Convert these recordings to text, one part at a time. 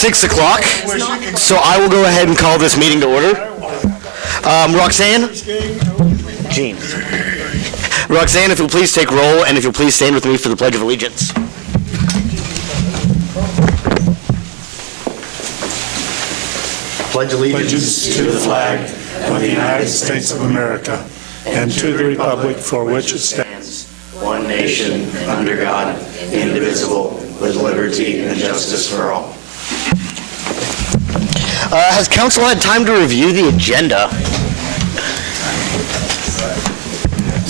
6 o'clock, so I will go ahead and call this meeting to order. Roxanne? Gene. Roxanne, if you'll please take roll, and if you'll please stand with me for the Pledge of Allegiance. Pledge Allegiance to the flag of the United States of America and to the republic for which it stands, one nation, under God, indivisible, with liberty and justice for all. Has council had time to review the agenda?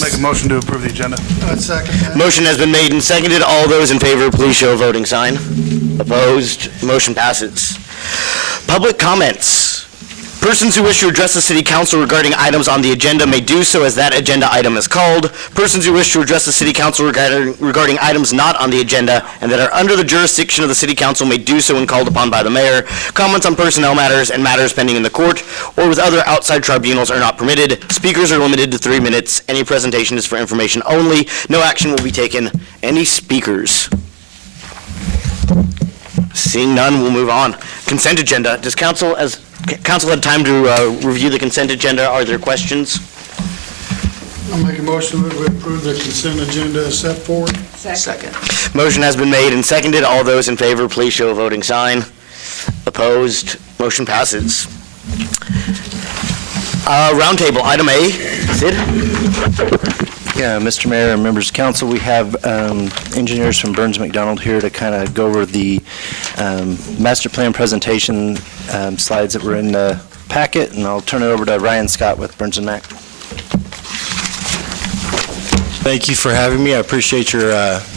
Make a motion to approve the agenda. Second. Motion has been made and seconded. All those in favor, please show a voting sign. Opposed? Motion passes. Public comments. Persons who wish to address the City Council regarding items on the agenda may do so as that agenda item is called. Persons who wish to address the City Council regarding items not on the agenda and that are under the jurisdiction of the City Council may do so when called upon by the mayor. Comments on personnel matters and matters pending in the court or with other outside tribunals are not permitted. Speakers are limited to 3 minutes. Any presentation is for information only. No action will be taken. Any speakers? Seeing none, we'll move on. Consent agenda. Does council had time to review the consent agenda? Are there questions? I'll make a motion that we approve the consent agenda as set forward. Second. Motion has been made and seconded. All those in favor, please show a voting sign. Opposed? Motion passes. Roundtable, item A. Sid? Yeah, Mr. Mayor and members of council, we have engineers from Burns McDonald here to kind of go over the master plan presentation slides that were in the packet, and I'll turn it over to Ryan Scott with Burns & Mac. Thank you for having me. I appreciate your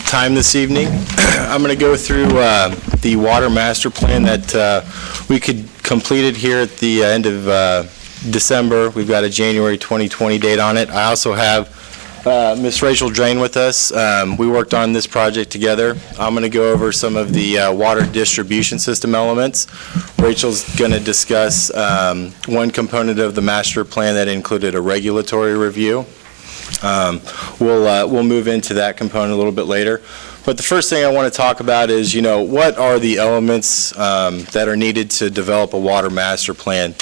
time this evening. I'm going to go through the water master plan that we completed here at the end of December. We've got a January 2020 date on it. I also have Ms. Rachel Drain with us. We worked on this project together. I'm going to go over some of the water distribution system elements. Rachel's going to discuss one component of the master plan that included a regulatory review. We'll move into that component a little bit later. But the first thing I want to talk about is, what are the elements that are needed to develop a water master plan?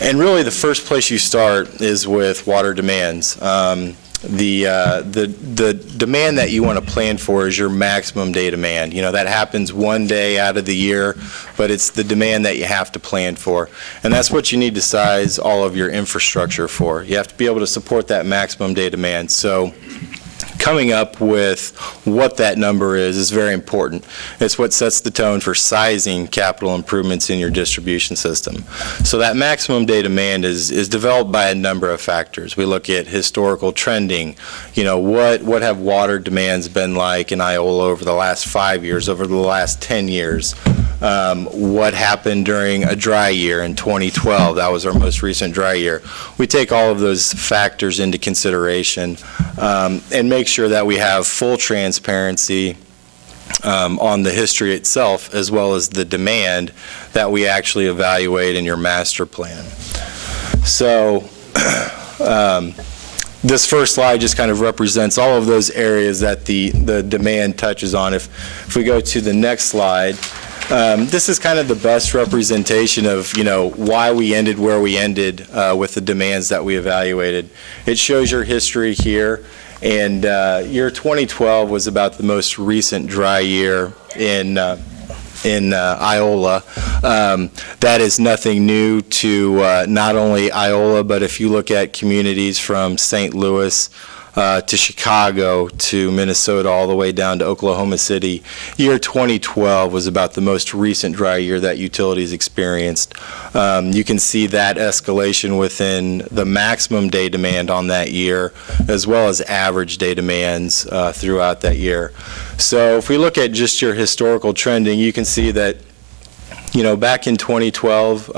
And really the first place you start is with water demands. The demand that you want to plan for is your maximum day demand. That happens one day out of the year, but it's the demand that you have to plan for. And that's what you need to size all of your infrastructure for. You have to be able to support that maximum day demand. So coming up with what that number is very important. It's what sets the tone for sizing capital improvements in your distribution system. So that maximum day demand is developed by a number of factors. We look at historical trending. What have water demands been like in Iola over the last 5 years, over the last 10 years? What happened during a dry year in 2012? That was our most recent dry year. We take all of those factors into consideration and make sure that we have full transparency on the history itself as well as the demand that we actually evaluate in your master plan. So this first slide just kind of represents all of those areas that the demand touches on. If we go to the next slide, this is kind of the best representation of, why we ended where we ended with the demands that we evaluated. It shows your history here, and year 2012 was about the most recent dry year in Iola. That is nothing new to not only Iola, but if you look at communities from St. Louis to Chicago to Minnesota all the way down to Oklahoma City, year 2012 was about the most recent dry year that utilities experienced. You can see that escalation within the maximum day demand on that year as well as average day demands throughout that year. So if we look at just your historical trending, you can see that back in 2012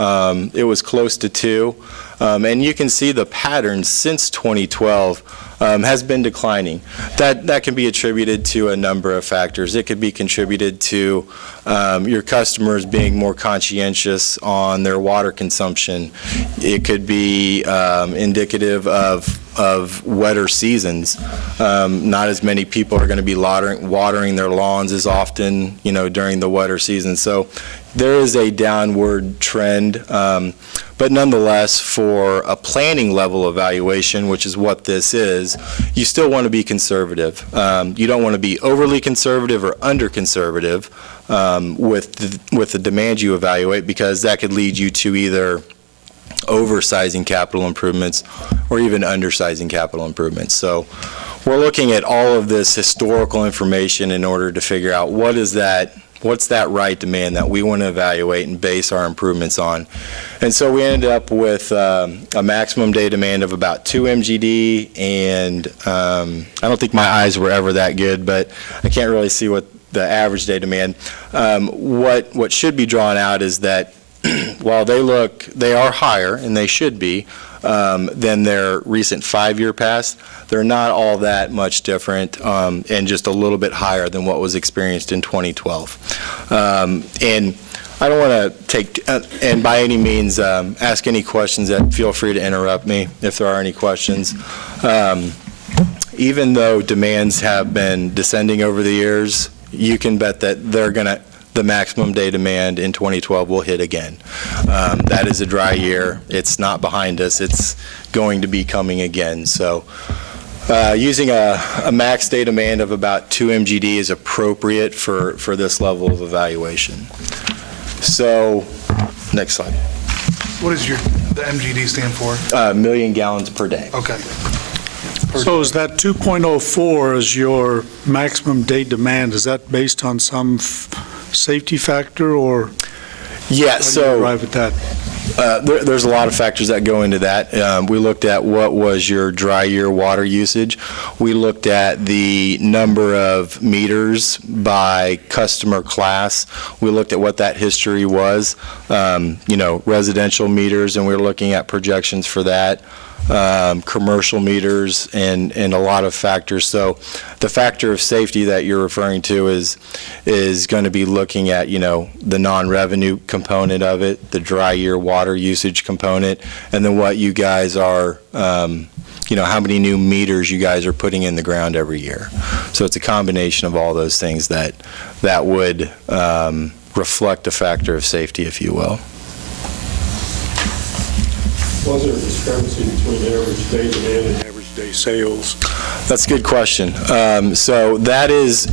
it was close to 2. And you can see the pattern since 2012 has been declining. That can be attributed to a number of factors. It could be contributed to your customers being more conscientious on their water consumption. It could be indicative of wetter seasons. Not as many people are going to be watering their lawns as often, during the wetter season. So there is a downward trend, but nonetheless, for a planning level evaluation, which is what this is, you still want to be conservative. You don't want to be overly conservative or under-conservative with the demand you evaluate, because that could lead you to either oversizing capital improvements or even undersizing capital improvements. So we're looking at all of this historical information in order to figure out what's that right demand that we want to evaluate and base our improvements on. And so we ended up with a maximum day demand of about 2 MGD, and I don't think my eyes were ever that good, but I can't really see what the average day demand. What should be drawn out is that while they are higher, and they should be, than their recent 5-year pass, they're not all that much different, and just a little bit higher than what was experienced in 2012. And I don't want to take, and by any means, ask any questions, that feel free to interrupt me if there are any questions. Even though demands have been descending over the years, you can bet that the maximum day demand in 2012 will hit again. That is a dry year. It's not behind us. It's going to be coming again. So using a max day demand of about 2 MGD is appropriate for this level of evaluation. So, next slide. What does the MGD stand for? Million gallons per day. Okay. So is that 2.04 is your maximum day demand? Is that based on some safety factor, or Yeah, how do you so arrive at that? there's a lot of factors that go into that. We looked at what was your dry year water usage. We looked at the number of meters by customer class. We looked at what that history was, residential meters, and we were looking at projections for that. Commercial meters, and a lot of factors. So the factor of safety that you're referring to is going to be looking at, the non-revenue component of it, the dry year water usage component, and then what you guys are, how many new meters you guys are putting in the ground every year. So it's a combination of all those things that would reflect a factor of safety, if you will. Was there a discrepancy between average day demand and average day sales? That's a good question. So that is,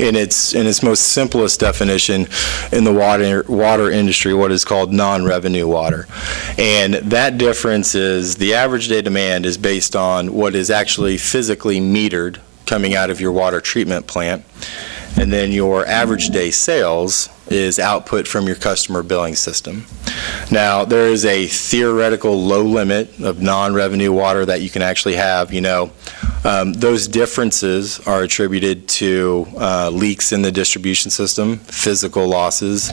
in its most simplest definition in the water industry, what is called non-revenue water. And that difference is the average day demand is based on what is actually physically metered coming out of your water treatment plant. And then your average day sales is output from your customer billing system. Now, there is a theoretical low limit of non-revenue water that you can actually have. Those differences are attributed to leaks in the distribution system, physical losses,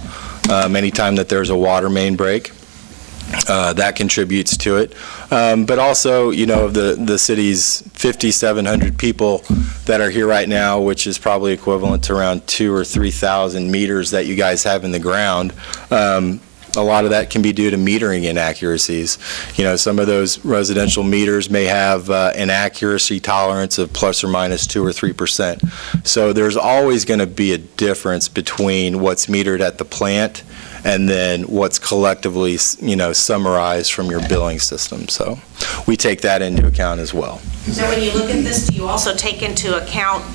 anytime that there's a water main break. That contributes to it. But also, the city's 5,700 people that are here right now, which is probably equivalent to around 2,000 or 3,000 meters that you guys have in the ground, a lot of that can be due to metering inaccuracies. Some of those residential meters may have an accuracy tolerance of plus or minus 2 or 3%. So there's always going to be a difference between what's metered at the plant and then what's collectively, summarized from your billing system. So we take that into account as well. So when you look at this, do you also take into account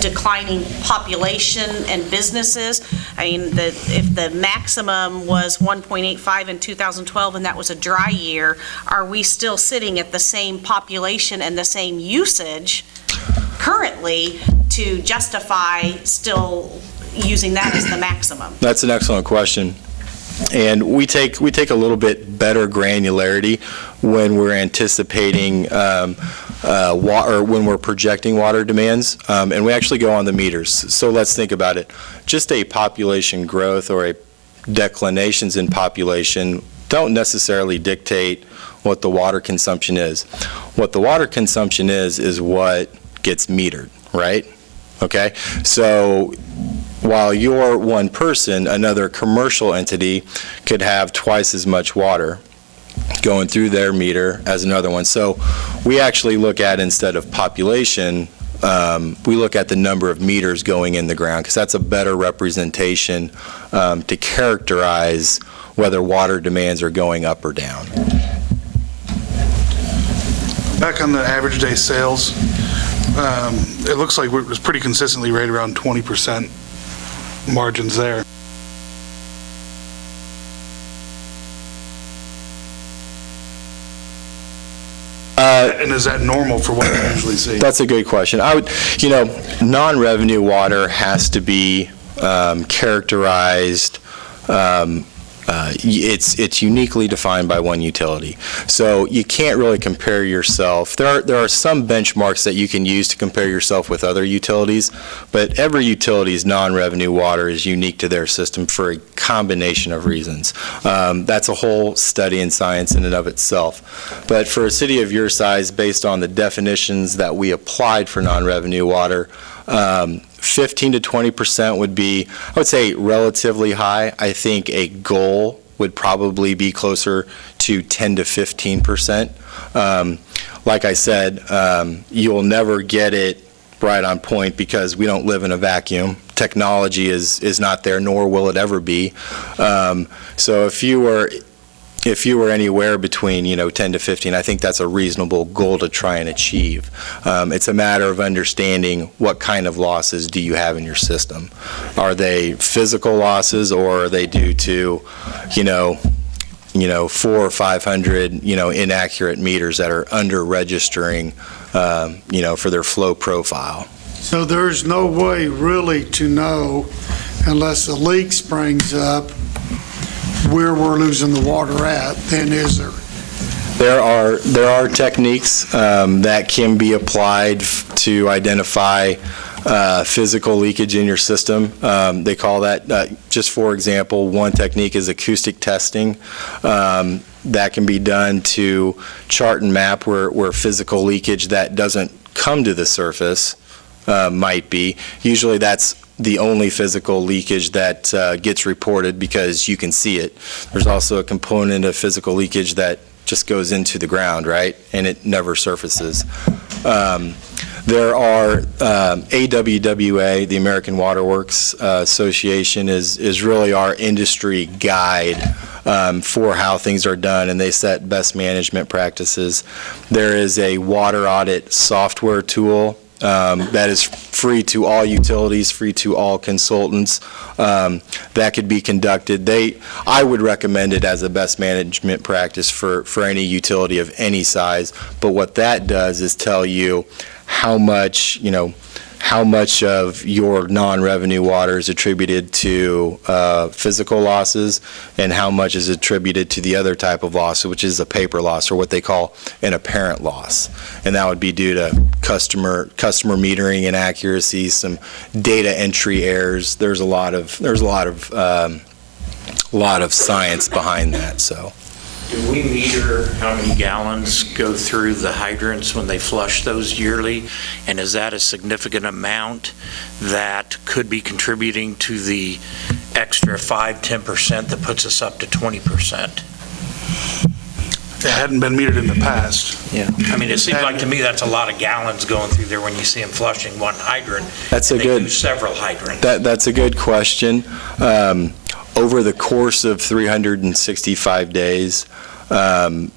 declining population and businesses? I mean, if the maximum was 1.85 in 2012 and that was a dry year, are we still sitting at the same population and the same usage currently to justify still using that as the maximum? That's an excellent question. And we take a little bit better granularity when we're anticipating or when we're projecting water demands, and we actually go on the meters. So let's think about it. Just a population growth or a declinations in population don't necessarily dictate what the water consumption is. What the water consumption is what gets metered, right? Okay, so while you're one person, another commercial entity could have twice as much water going through their meter as another one. So we actually look at, instead of population, we look at the number of meters going in the ground, because that's a better representation to characterize whether water demands are going up or down. Back on the average day sales, it looks like it was pretty consistently right around 20% margins there. And is that normal for what we usually see? That's a good question. Non-revenue water has to be characterized. It's uniquely defined by one utility. So you can't really compare yourself. There are some benchmarks that you can use to compare yourself with other utilities, but every utility's non-revenue water is unique to their system for a combination of reasons. That's a whole study in science in and of itself. But for a city of your size, based on the definitions that we applied for non-revenue water, 15 to 20% would be, I would say, relatively high. I think a goal would probably be closer to 10 to 15%. Like I said, you'll never get it right on point because we don't live in a vacuum. Technology is not there, nor will it ever be. So if you were anywhere between 10 to 15, I think that's a reasonable goal to try and achieve. It's a matter of understanding what kind of losses do you have in your system. Are they physical losses, or are they due to 400 or 500 inaccurate meters that are under registering for their flow profile? So there's no way really to know unless a leak springs up where we're losing the water at, then is there? There are techniques that can be applied to identify physical leakage in your system. They call that, just for example, one technique is acoustic testing. That can be done to chart and map where physical leakage that doesn't come to the surface might be. Usually that's the only physical leakage that gets reported because you can see it. There's also a component of physical leakage that just goes into the ground, right? And it never surfaces. There are AWWA, the American Water Works Association, is really our industry guide for how things are done, and they set best management practices. There is a water audit software tool that is free to all utilities, free to all consultants, that could be conducted. I would recommend it as a best management practice for any utility of any size, but what that does is tell you how much of your non-revenue water is attributed to physical losses and how much is attributed to the other type of loss, which is a paper loss, or what they call an apparent loss. And that would be due to customer metering inaccuracies, some data entry errors. There's a lot of science behind that. So. Do we meter how many gallons go through the hydrants when they flush those yearly? And is that a significant amount that could be contributing to the extra 5-10% that puts us up to 20%? It hadn't been metered in the past. Yeah. I mean, it seems like to me that's a lot of gallons going through there when you see them flushing one hydrant. That's a they good. do several hydrants. That's a good question. Over the course of 365 days, and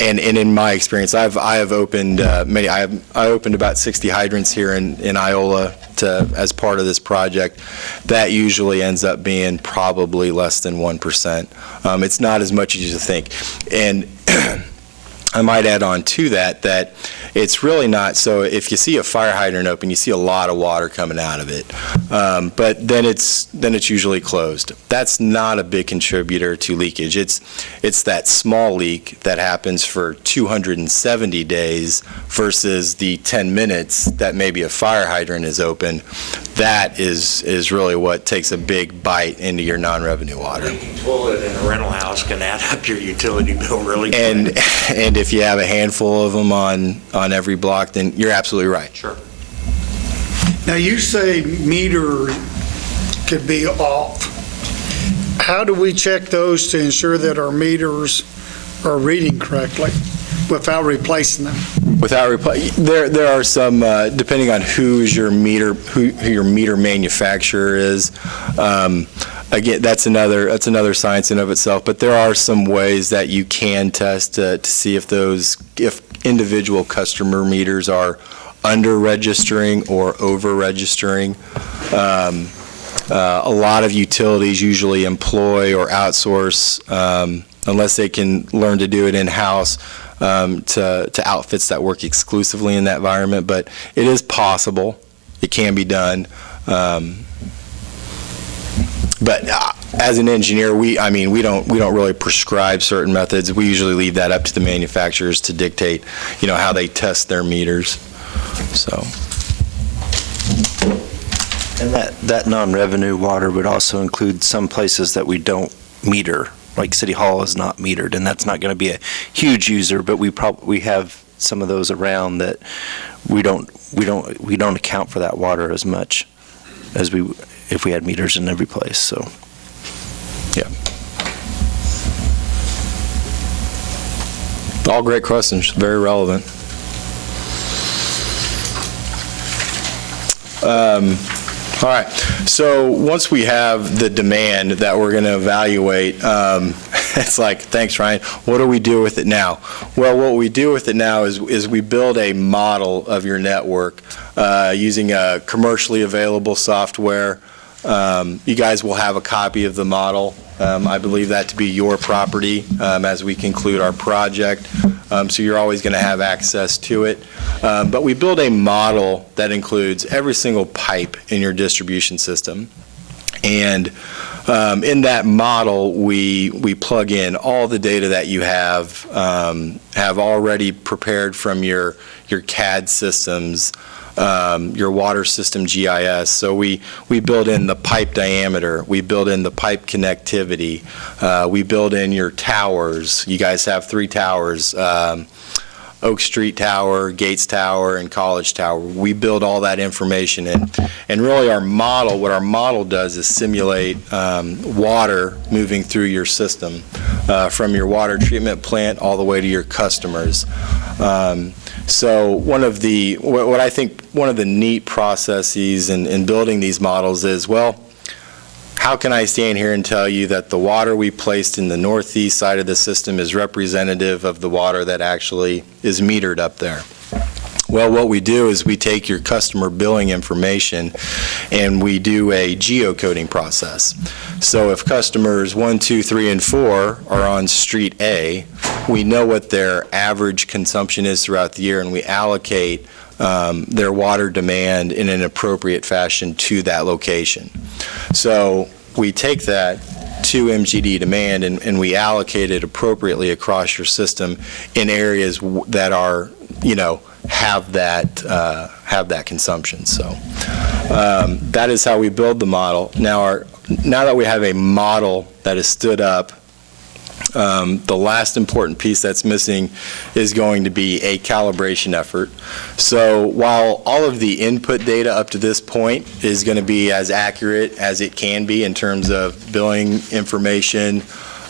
in my experience, I have opened many. I opened about 60 hydrants here in Iola as part of this project. That usually ends up being probably less than 1%. It's not as much as you think, and I might add on to that it's really not. So if you see a fire hydrant open, you see a lot of water coming out of it, but then it's usually closed. That's not a big contributor to leakage. It's that small leak that happens for 270 days versus the 10 minutes that maybe a fire hydrant is open. That is really what takes a big bite into your non-revenue water. A leaking toilet in a rental house can add up your utility bill really quick. And if you have a handful of them on every block, then you're absolutely right. Sure. Now, you say meter could be off. How do we check those to ensure that our meters are reading correctly? without replacing them? There are some, depending on who your meter manufacturer is. Again, that's another science in of itself, but there are some ways that you can test to see if individual customer meters are under-registering or over-registering. A lot of utilities usually employ or outsource, unless they can learn to do it in-house, to outfits that work exclusively in that environment, but it is possible. It can be done. But as an engineer, we don't really prescribe certain methods. We usually leave that up to the manufacturers to dictate, how they test their meters. So. And that non-revenue water would also include some places that we don't meter, like City Hall is not metered, and that's not going to be a huge user, but we have some of those around that we don't account for that water as much as if we had meters in every place. So, yeah. All great questions, very relevant. All right, so once we have the demand that we're going to evaluate, it's like, thanks, Ryan, what do we do with it now? Well, what we do with it now is we build a model of your network using a commercially available software. You guys will have a copy of the model. I believe that to be your property as we conclude our project, so you're always going to have access to it. But we build a model that includes every single pipe in your distribution system. And in that model, we plug in all the data that you have already prepared from your CAD systems, your water system GIS. So we build in the pipe diameter, we build in the pipe connectivity, we build in your towers. You guys have 3 towers, Oak Street Tower, Gates Tower, and College Tower. We build all that information in. And really what our model does is simulate water moving through your system from your water treatment plant all the way to your customers. So what I think one of the neat processes in building these models is, well, how can I stand here and tell you that the water we placed in the northeast side of the system is representative of the water that actually is metered up there? Well, what we do is we take your customer billing information and we do a geocoding process. So if customers 1, 2, 3, and 4 are on Street A, we know what their average consumption is throughout the year, and we allocate their water demand in an appropriate fashion to that location. So we take that 2 MGD demand and we allocate it appropriately across your system in areas that are, have that consumption. So that is how we build the model. Now that we have a model that is stood up, the last important piece that's missing is going to be a calibration effort. So while all of the input data up to this point is going to be as accurate as it can be in terms of billing information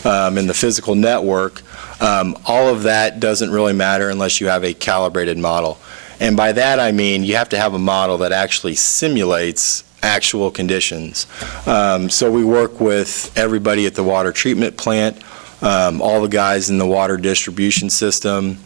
in the physical network, all of that doesn't really matter unless you have a calibrated model. And by that I mean you have to have a model that actually simulates actual conditions. So we work with everybody at the water treatment plant, all the guys in the water distribution system,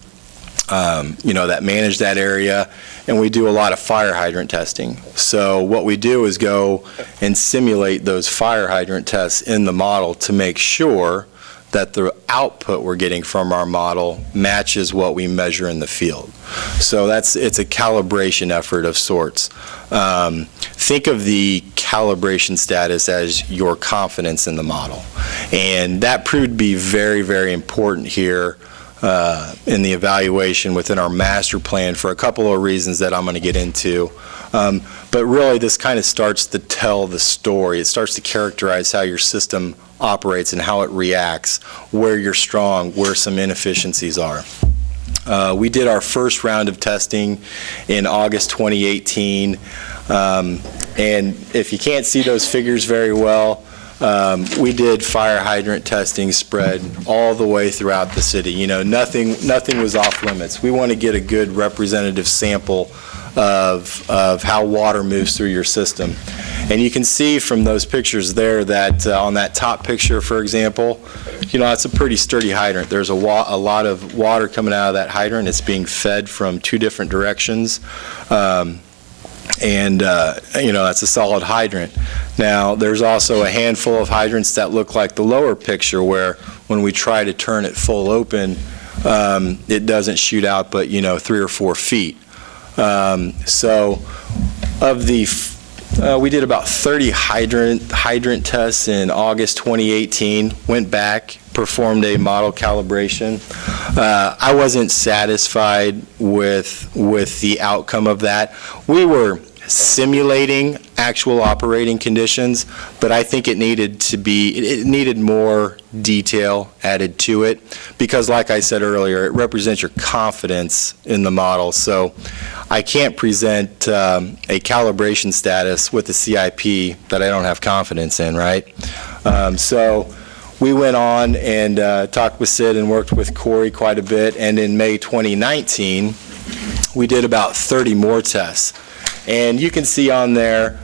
that manage that area, and we do a lot of fire hydrant testing. So what we do is go and simulate those fire hydrant tests in the model to make sure that the output we're getting from our model matches what we measure in the field. So it's a calibration effort of sorts. Think of the calibration status as your confidence in the model. And that proved to be very, very important here in the evaluation within our master plan for a couple of reasons that I'm going to get into. But really, this kind of starts to tell the story. It starts to characterize how your system operates and how it reacts, where you're strong, where some inefficiencies are. We did our first round of testing in August 2018, and if you can't see those figures very well, we did fire hydrant testing spread all the way throughout the city. You know, nothing was off limits. We want to get a good representative sample of how water moves through your system. And you can see from those pictures there that on that top picture, for example, you know, it's a pretty sturdy hydrant. There's a lot of water coming out of that hydrant. It's being fed from 2 different directions. You know, that's a solid hydrant. Now, there's also a handful of hydrants that look like the lower picture where when we try to turn it full open, it doesn't shoot out but, you know, 3 or 4 feet. So of the, we did about 30 hydrant tests in August 2018, went back, performed a model calibration. I wasn't satisfied with the outcome of that. We were simulating actual operating conditions, but I think it needed more detail added to it because, like I said earlier, it represents your confidence in the model. So I can't present a calibration status with a CIP that I don't have confidence in, right? So we went on and talked with Sid and worked with Corey quite a bit, and in May 2019, we did about 30 more tests. And you can see on there,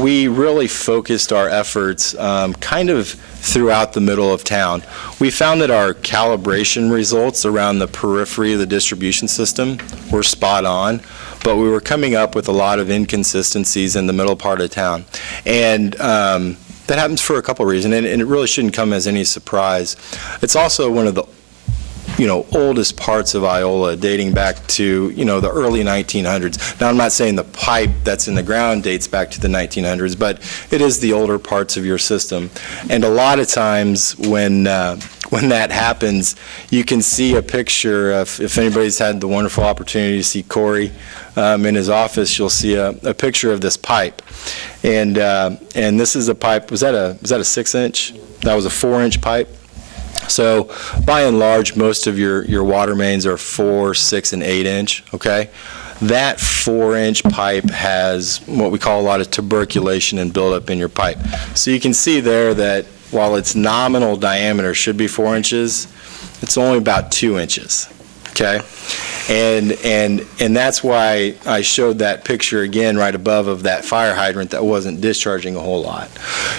we really focused our efforts kind of throughout the middle of town. We found that our calibration results around the periphery of the distribution system were spot on, but we were coming up with a lot of inconsistencies in the middle part of town. And that happens for a couple of reasons, and it really shouldn't come as any surprise. It's also one of the oldest parts of Iola, dating back to, the early 1900s. Now, I'm not saying the pipe that's in the ground dates back to the 1900s, but it is the older parts of your system. And a lot of times when that happens, you can see a picture of, if anybody's had the wonderful opportunity to see Corey in his office, you'll see a picture of this pipe. And this is a pipe, was that a 6-inch? That was a 4-inch pipe. So by and large, most of your water mains are 4, 6, and 8-inch, okay? That 4-inch pipe has what we call a lot of tuberculation and buildup in your pipe. So you can see there that while its nominal diameter should be 4 inches, it's only about 2 inches, okay? And that's why I showed that picture again right above of that fire hydrant that wasn't discharging a whole lot.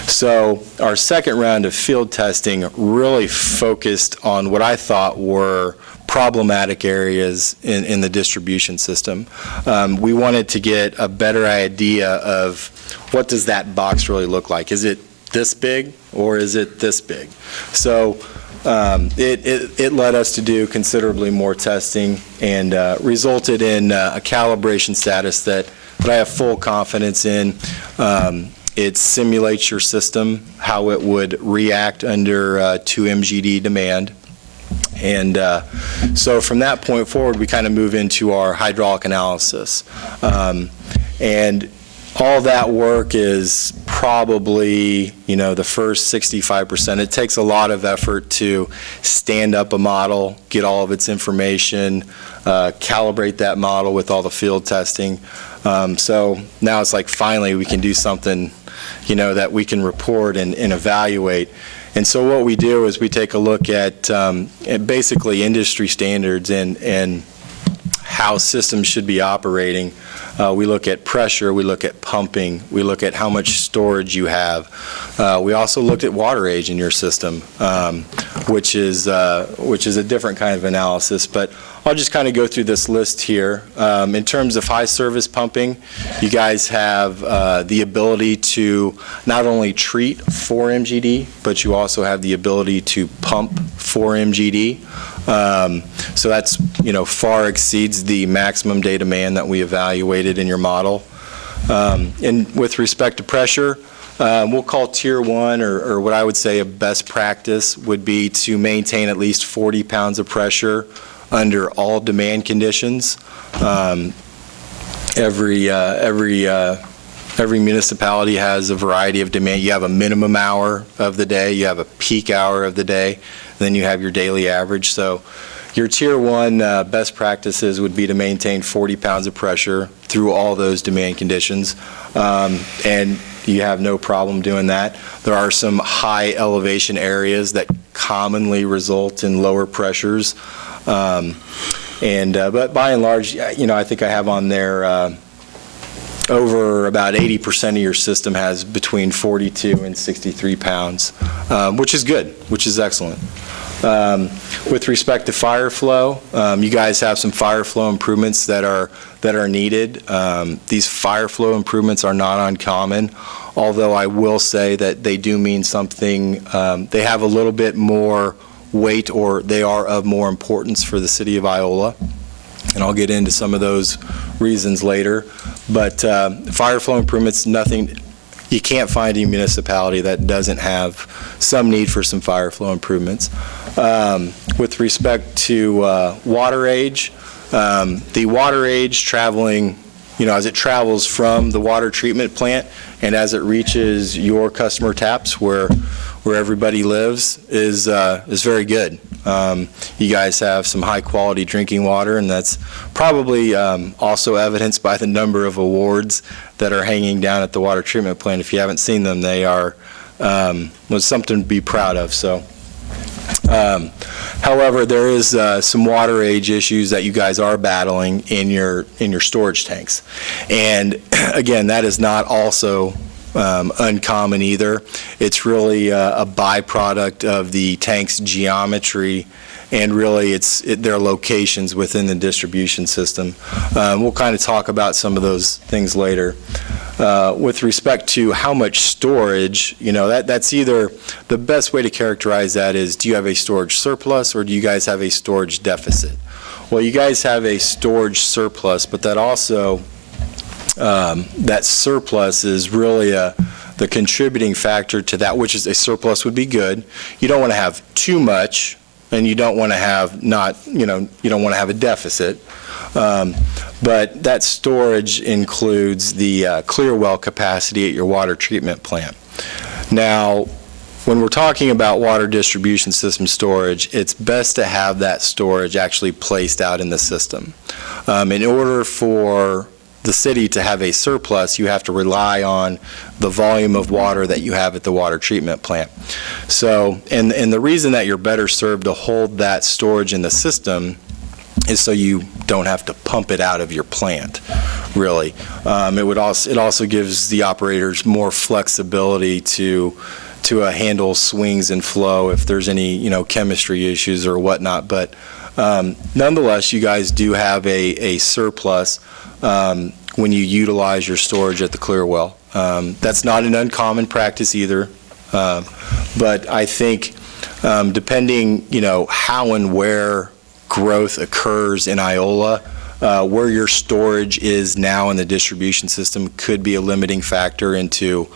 So our second round of field testing really focused on what I thought were problematic areas in the distribution system. We wanted to get a better idea of what does that box really look like. Is it this big or is it this big? So it led us to do considerably more testing and resulted in a calibration status that I have full confidence in. It simulates your system, how it would react under 2 MGD demand. And so from that point forward, we kind of move into our hydraulic analysis. And all that work is probably, the first 65%. It takes a lot of effort to stand up a model, get all of its information, calibrate that model with all the field testing. So now it's like finally we can do something, that we can report and evaluate. And so what we do is we take a look at basically industry standards and how systems should be operating. We look at pressure, we look at pumping, we look at how much storage you have. We also looked at water age in your system, which is a different kind of analysis. But I'll just kind of go through this list here. In terms of high service pumping, you guys have the ability to not only treat 4 MGD, but you also have the ability to pump 4 MGD. So that's, far exceeds the maximum day demand that we evaluated in your model. And with respect to pressure, we'll call tier 1 or what I would say a best practice would be to maintain at least 40 pounds of pressure under all demand conditions. Every municipality has a variety of demand. You have a minimum hour of the day, you have a peak hour of the day, then you have your daily average. So your tier 1 best practices would be to maintain 40 pounds of pressure through all those demand conditions. And you have no problem doing that. There are some high elevation areas that commonly result in lower pressures. But by and large, I think I have on there over about 80% of your system has between 42 and 63 pounds, which is good, which is excellent. With respect to fire flow, you guys have some fire flow improvements that are needed. These fire flow improvements are not uncommon, although I will say that they do mean something. They have a little bit more weight, or they are of more importance for the city of Iola, and I'll get into some of those reasons later. But fire flow improvements, you can't find a municipality that doesn't have some need for some fire flow improvements. With respect to water age, the water age traveling, as it travels from the water treatment plant and as it reaches your customer taps where everybody lives is very good. You guys have some high quality drinking water, and that's probably also evidenced by the number of awards that are hanging down at the water treatment plant. If you haven't seen them, they are something to be proud of. So, however, there is some water age issues that you guys are battling in your storage tanks, and again, that is not also uncommon either. It's really a byproduct of the tank's geometry, and really their locations within the distribution system. We'll kind of talk about some of those things later. With respect to how much storage, that's either, the best way to characterize that is, do you have a storage surplus or do you guys have a storage deficit? Well, you guys have a storage surplus, but that also, that surplus is really the contributing factor to that, which is a surplus would be good. You don't want to have too much, and you don't want to have you don't want to have a deficit. But that storage includes the clear well capacity at your water treatment plant. Now, when we're talking about water distribution system storage, it's best to have that storage actually placed out in the system. In order for the city to have a surplus, you have to rely on the volume of water that you have at the water treatment plant. So, and the reason that you're better served to hold that storage in the system is so you don't have to pump it out of your plant, really. It also gives the operators more flexibility to handle swings in flow if there's any, chemistry issues or whatnot. But nonetheless, you guys do have a surplus when you utilize your storage at the clear well. That's not an uncommon practice either, but I think depending, how and where growth occurs in Iola, where your storage is now in the distribution system could be a limiting factor into,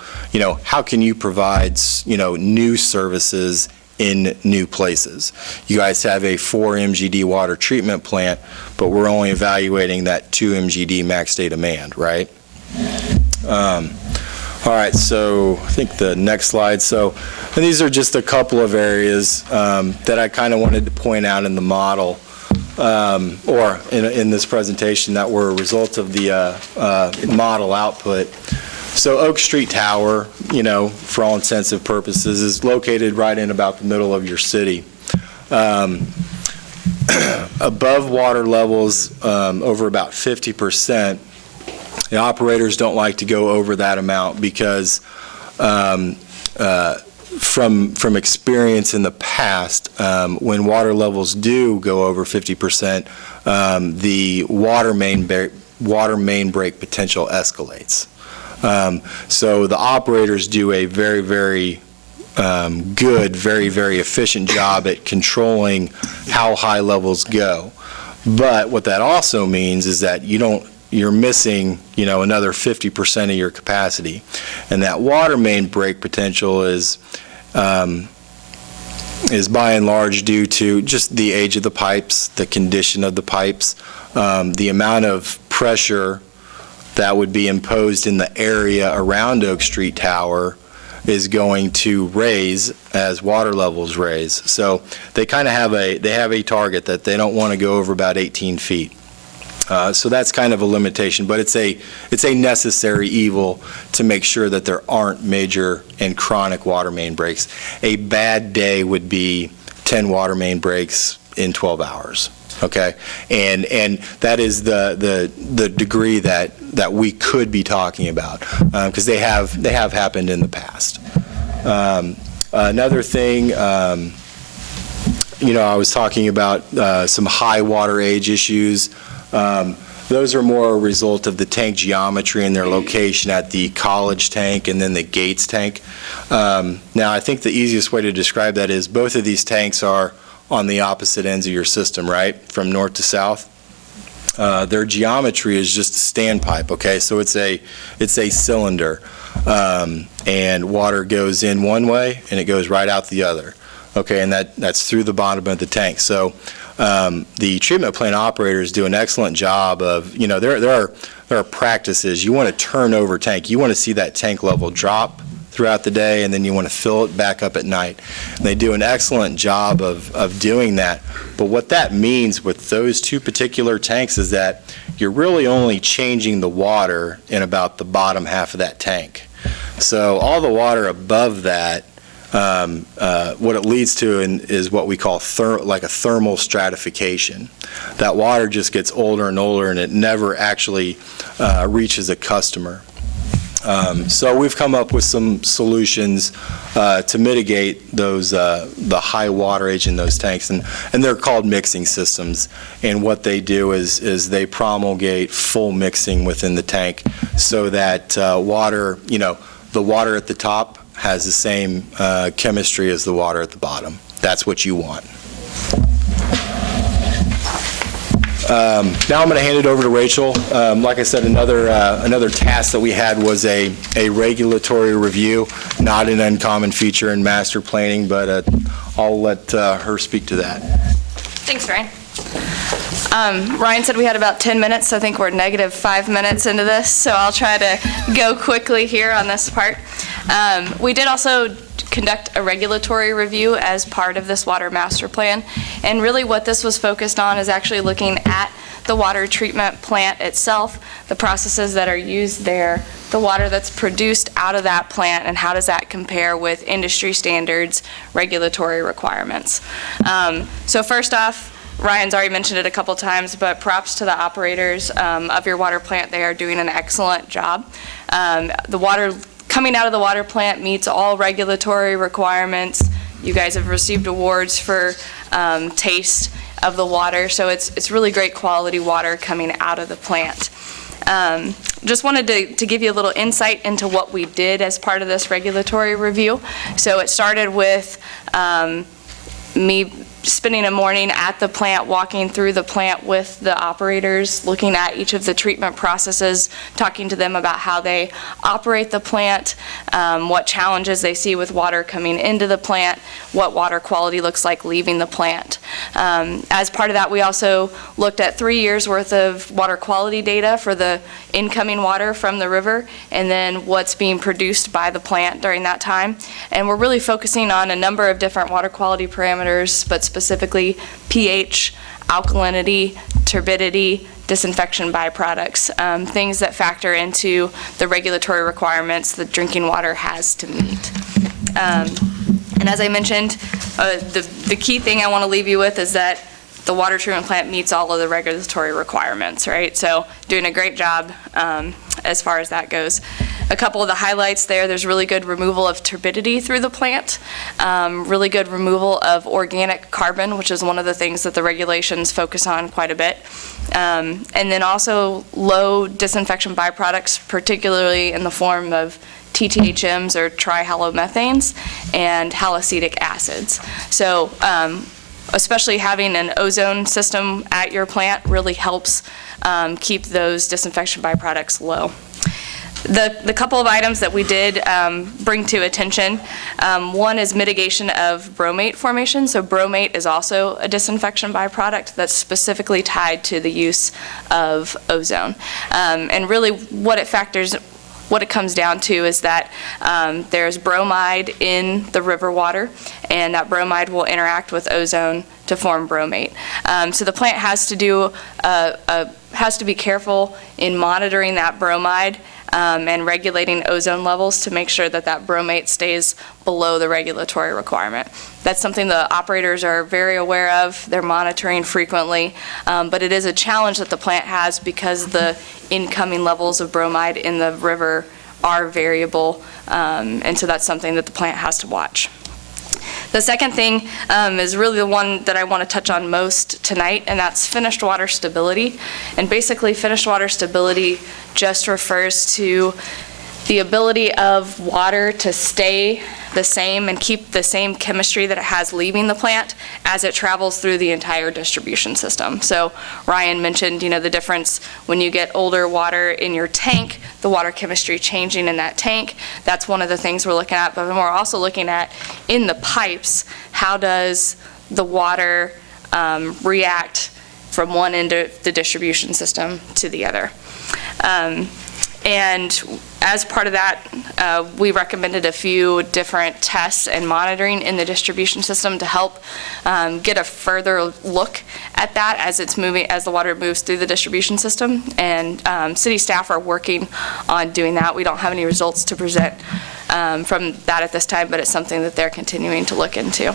how can you provide, new services in new places. You guys have a 4 MGD water treatment plant, but we're only evaluating that 2 MGD max day demand, right? All right, so I think the next slide. So, and these are just a couple of areas that I kind of wanted to point out in the model, or in this presentation that were a result of the model output. So Oak Street Tower, for all intents and purposes, is located right in about the middle of your city. Above water levels over about 50%, the operators don't like to go over that amount because from experience in the past, when water levels do go over 50%, the water main break potential escalates. So the operators do a very, very good, very, very efficient job at controlling how high levels go. But what that also means is that you're missing, another 50% of your capacity. And that water main break potential is by and large due to just the age of the pipes, the condition of the pipes, the amount of pressure that would be imposed in the area around Oak Street Tower is going to raise as water levels raise. So they kind of have a target that they don't want to go over about 18 feet. So that's kind of a limitation, but it's a necessary evil to make sure that there aren't major and chronic water main breaks. A bad day would be 10 water main breaks in 12 hours. Okay, and that is the degree that we could be talking about, because they have happened in the past. Another thing, I was talking about some high water age issues. Those are more a result of the tank geometry and their location at the college tank and then the Gates tank. Now, I think the easiest way to describe that is both of these tanks are on the opposite ends of your system, right, from north to south. Their geometry is just a standpipe, okay? So it's a cylinder, and water goes in one way and it goes right out the other, okay? And that's through the bottom of the tank. So the treatment plant operators do an excellent job of, there are practices. You want to turn over tank. You want to see that tank level drop throughout the day, and then you want to fill it back up at night. And they do an excellent job of doing that. But what that means with those two particular tanks is that you're really only changing the water in about the bottom half of that tank. So all the water above that, what it leads to is what we call like a thermal stratification. That water just gets older and older, and it never actually reaches a customer. So we've come up with some solutions to mitigate those the high water age in those tanks, and they're called mixing systems. And what they do is they promulgate full mixing within the tank, so that water, the water at the top has the same chemistry as the water at the bottom. That's what you want. Now I'm going to hand it over to Rachel. Like I said, another task that we had was a regulatory review, not an uncommon feature in master planning, but I'll let her speak to that. Thanks, Ryan. Ryan said we had about 10 minutes, so I think we're negative 5 minutes into this, so I'll try to go quickly here on this part. We did also conduct a regulatory review as part of this water master plan, and really what this was focused on is actually looking at the water treatment plant itself, the processes that are used there, the water that's produced out of that plant, and how does that compare with industry standards, regulatory requirements. So first off, Ryan's already mentioned it a couple times, but props to the operators of your water plant. They are doing an excellent job. The water coming out of the water plant meets all regulatory requirements. You guys have received awards for taste of the water, so it's really great quality water coming out of the plant. Just wanted to give you a little insight into what we did as part of this regulatory review. So it started with me spending a morning at the plant, walking through the plant with the operators, looking at each of the treatment processes, talking to them about how they operate the plant, what challenges they see with water coming into the plant, what water quality looks like leaving the plant. As part of that, we also looked at 3 years worth of water quality data for the incoming water from the river, and then what's being produced by the plant during that time. And we're really focusing on a number of different water quality parameters, but specifically pH, alkalinity, turbidity, disinfection byproducts, things that factor into the regulatory requirements that drinking water has to meet. And as I mentioned, the key thing I want to leave you with is that the water treatment plant meets all of the regulatory requirements, right? So doing a great job as far as that goes. A couple of the highlights there's really good removal of turbidity through the plant, really good removal of organic carbon, which is one of the things that the regulations focus on quite a bit. And then also low disinfection byproducts, particularly in the form of TTHMs or trihalomethanes and haloacetic acids. So especially having an ozone system at your plant really helps keep those disinfection byproducts low. The couple of items that we did bring to attention, one is mitigation of bromate formation. So bromate is also a disinfection byproduct that's specifically tied to the use of ozone. And really what it comes down to is that there's bromide in the river water, and that bromide will interact with ozone to form bromate. So the plant has to be careful in monitoring that bromide and regulating ozone levels to make sure that that bromate stays below the regulatory requirement. That's something the operators are very aware of. They're monitoring frequently, but it is a challenge that the plant has because the incoming levels of bromide in the river are variable, and so that's something that the plant has to watch. The second thing is really the one that I want to touch on most tonight, and that's finished water stability. And basically, finished water stability just refers to the ability of water to stay the same and keep the same chemistry that it has leaving the plant as it travels through the entire distribution system. So Ryan mentioned, the difference when you get older water in your tank, the water chemistry changing in that tank. That's one of the things we're looking at, but we're also looking at in the pipes, how does the water react from one end of the distribution system to the other. And as part of that, we recommended a few different tests and monitoring in the distribution system to help get a further look at that as the water moves through the distribution system. And city staff are working on doing that. We don't have any results to present from that at this time, but it's something that they're continuing to look into.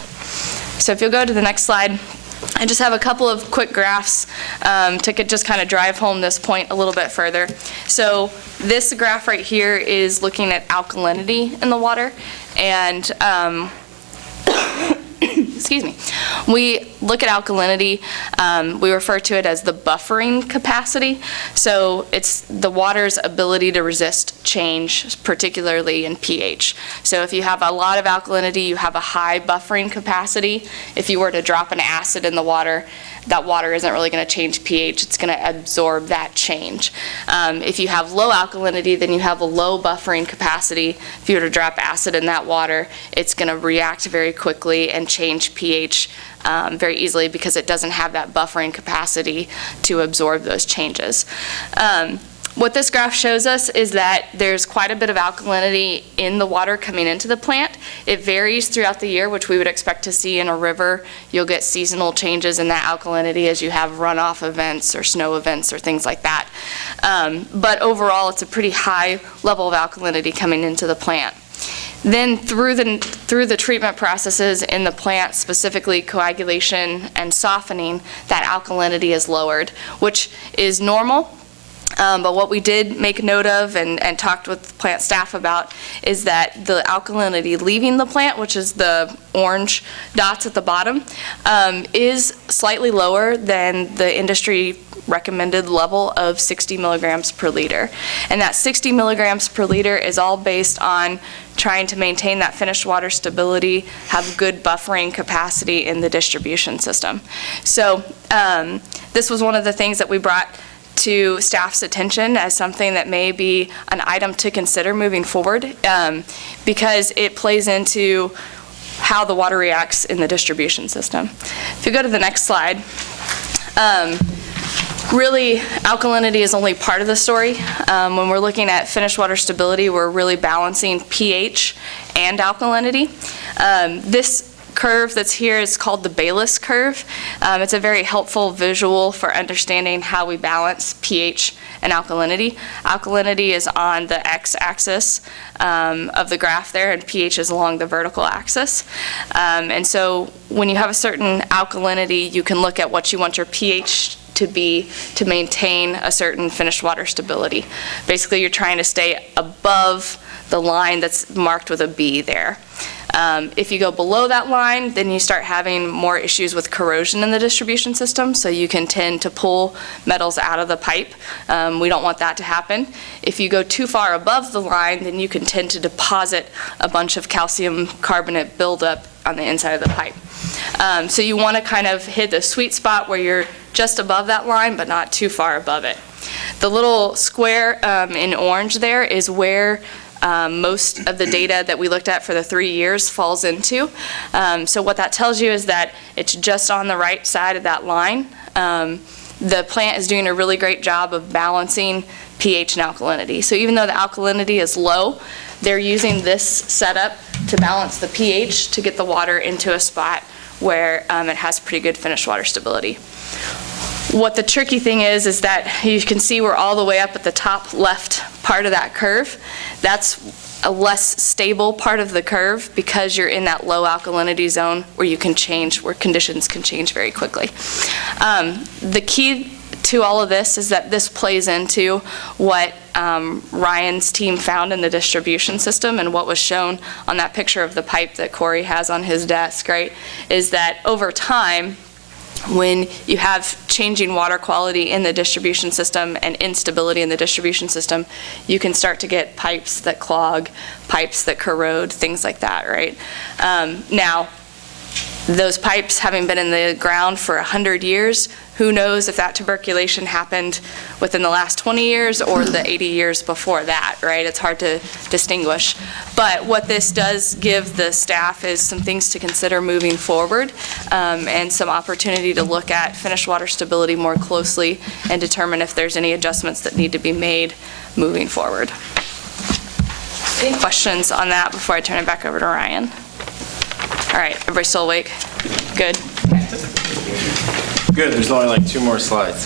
So if you'll go to the next slide. I just have a couple of quick graphs to just kind of drive home this point a little bit further. So this graph right here is looking at alkalinity in the water, and excuse me. We look at alkalinity, we refer to it as the buffering capacity. So it's the water's ability to resist change, particularly in pH. So if you have a lot of alkalinity, you have a high buffering capacity. If you were to drop an acid in the water, that water isn't really going to change pH. It's going to absorb that change. If you have low alkalinity, then you have a low buffering capacity. If you were to drop acid in that water, it's going to react very quickly and change pH very easily because it doesn't have that buffering capacity to absorb those changes. What this graph shows us is that there's quite a bit of alkalinity in the water coming into the plant. It varies throughout the year, which we would expect to see in a river. You'll get seasonal changes in that alkalinity as you have runoff events or snow events or things like that. But overall, it's a pretty high level of alkalinity coming into the plant. Then through the treatment processes in the plant, specifically coagulation and softening, that alkalinity is lowered, which is normal. But what we did make note of and talked with plant staff about is that the alkalinity leaving the plant, which is the orange dots at the bottom, is slightly lower than the industry recommended level of 60 milligrams per liter. And that 60 milligrams per liter is all based on trying to maintain that finished water stability, have good buffering capacity in the distribution system. So this was one of the things that we brought to staff's attention as something that may be an item to consider moving forward because it plays into how the water reacts in the distribution system. If you go to the next slide, really alkalinity is only part of the story. When we're looking at finished water stability, we're really balancing pH and alkalinity. This curve that's here is called the Baylis curve. It's a very helpful visual for understanding how we balance pH and alkalinity. Alkalinity is on the x-axis of the graph there, and pH is along the vertical axis. And so when you have a certain alkalinity, you can look at what you want your pH to be to maintain a certain finished water stability. Basically, you're trying to stay above the line that's marked with a B there. If you go below that line, then you start having more issues with corrosion in the distribution system, so you can tend to pull metals out of the pipe. We don't want that to happen. If you go too far above the line, then you can tend to deposit a bunch of calcium carbonate buildup on the inside of the pipe. So you want to kind of hit the sweet spot where you're just above that line, but not too far above it. The little square in orange there is where most of the data that we looked at for the 3 years falls into. So what that tells you is that it's just on the right side of that line. The plant is doing a really great job of balancing pH and alkalinity. So even though the alkalinity is low, they're using this setup to balance the pH to get the water into a spot where it has pretty good finished water stability. What the tricky thing is that you can see we're all the way up at the top left part of that curve. That's a less stable part of the curve because you're in that low alkalinity zone where conditions can change very quickly. The key to all of this is that this plays into what Ryan's team found in the distribution system, and what was shown on that picture of the pipe that Corey has on his desk, right, is that over time, when you have changing water quality in the distribution system and instability in the distribution system, you can start to get pipes that clog, pipes that corrode, things like that, right? Now, those pipes having been in the ground for 100 years, who knows if that tuberculation happened within the last 20 years or the 80 years before that, right? It's hard to distinguish. But what this does give the staff is some things to consider moving forward, and some opportunity to look at finished water stability more closely and determine if there's any adjustments that need to be made moving forward. Any questions on that before I turn it back over to Ryan? All right, everybody still awake? Good. Good, there's only like 2 more slides.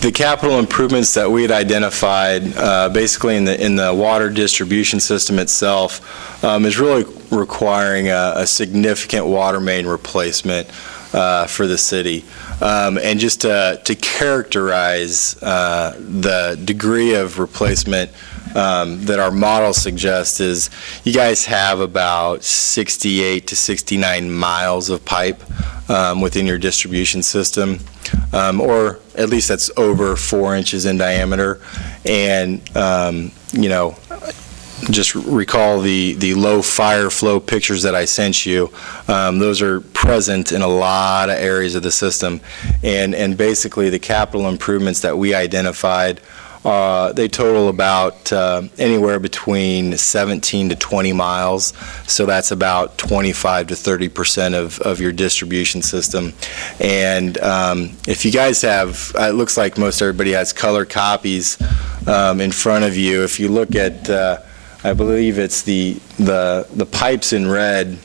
The capital improvements that we had identified, basically in the water distribution system itself, is really requiring a significant water main replacement for the city. And just to characterize the degree of replacement that our model suggests is you guys have about 68 to 69 miles of pipe within your distribution system, or at least that's over 4 inches in diameter. And, just recall the low fire flow pictures that I sent you. Those are present in a lot of areas of the system. And basically the capital improvements that we identified, they total about anywhere between 17 to 20 miles. So that's about 25 to 30% of your distribution system. And if you guys have, it looks like most everybody has color copies in front of you. If you look at, I believe it's the pipes in red,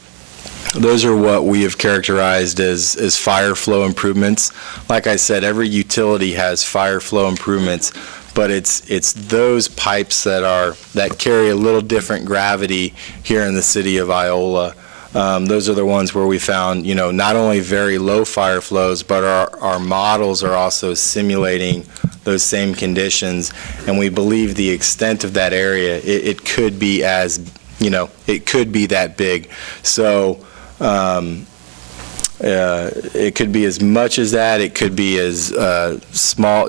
those are what we have characterized as fire flow improvements. Like I said, every utility has fire flow improvements, but it's those pipes that carry a little different gravity here in the city of Iola. Those are the ones where we found, not only very low fire flows, but our models are also simulating those same conditions, and we believe the extent of that area, it could be it could be that big. So it could be as much as that, it could be as small,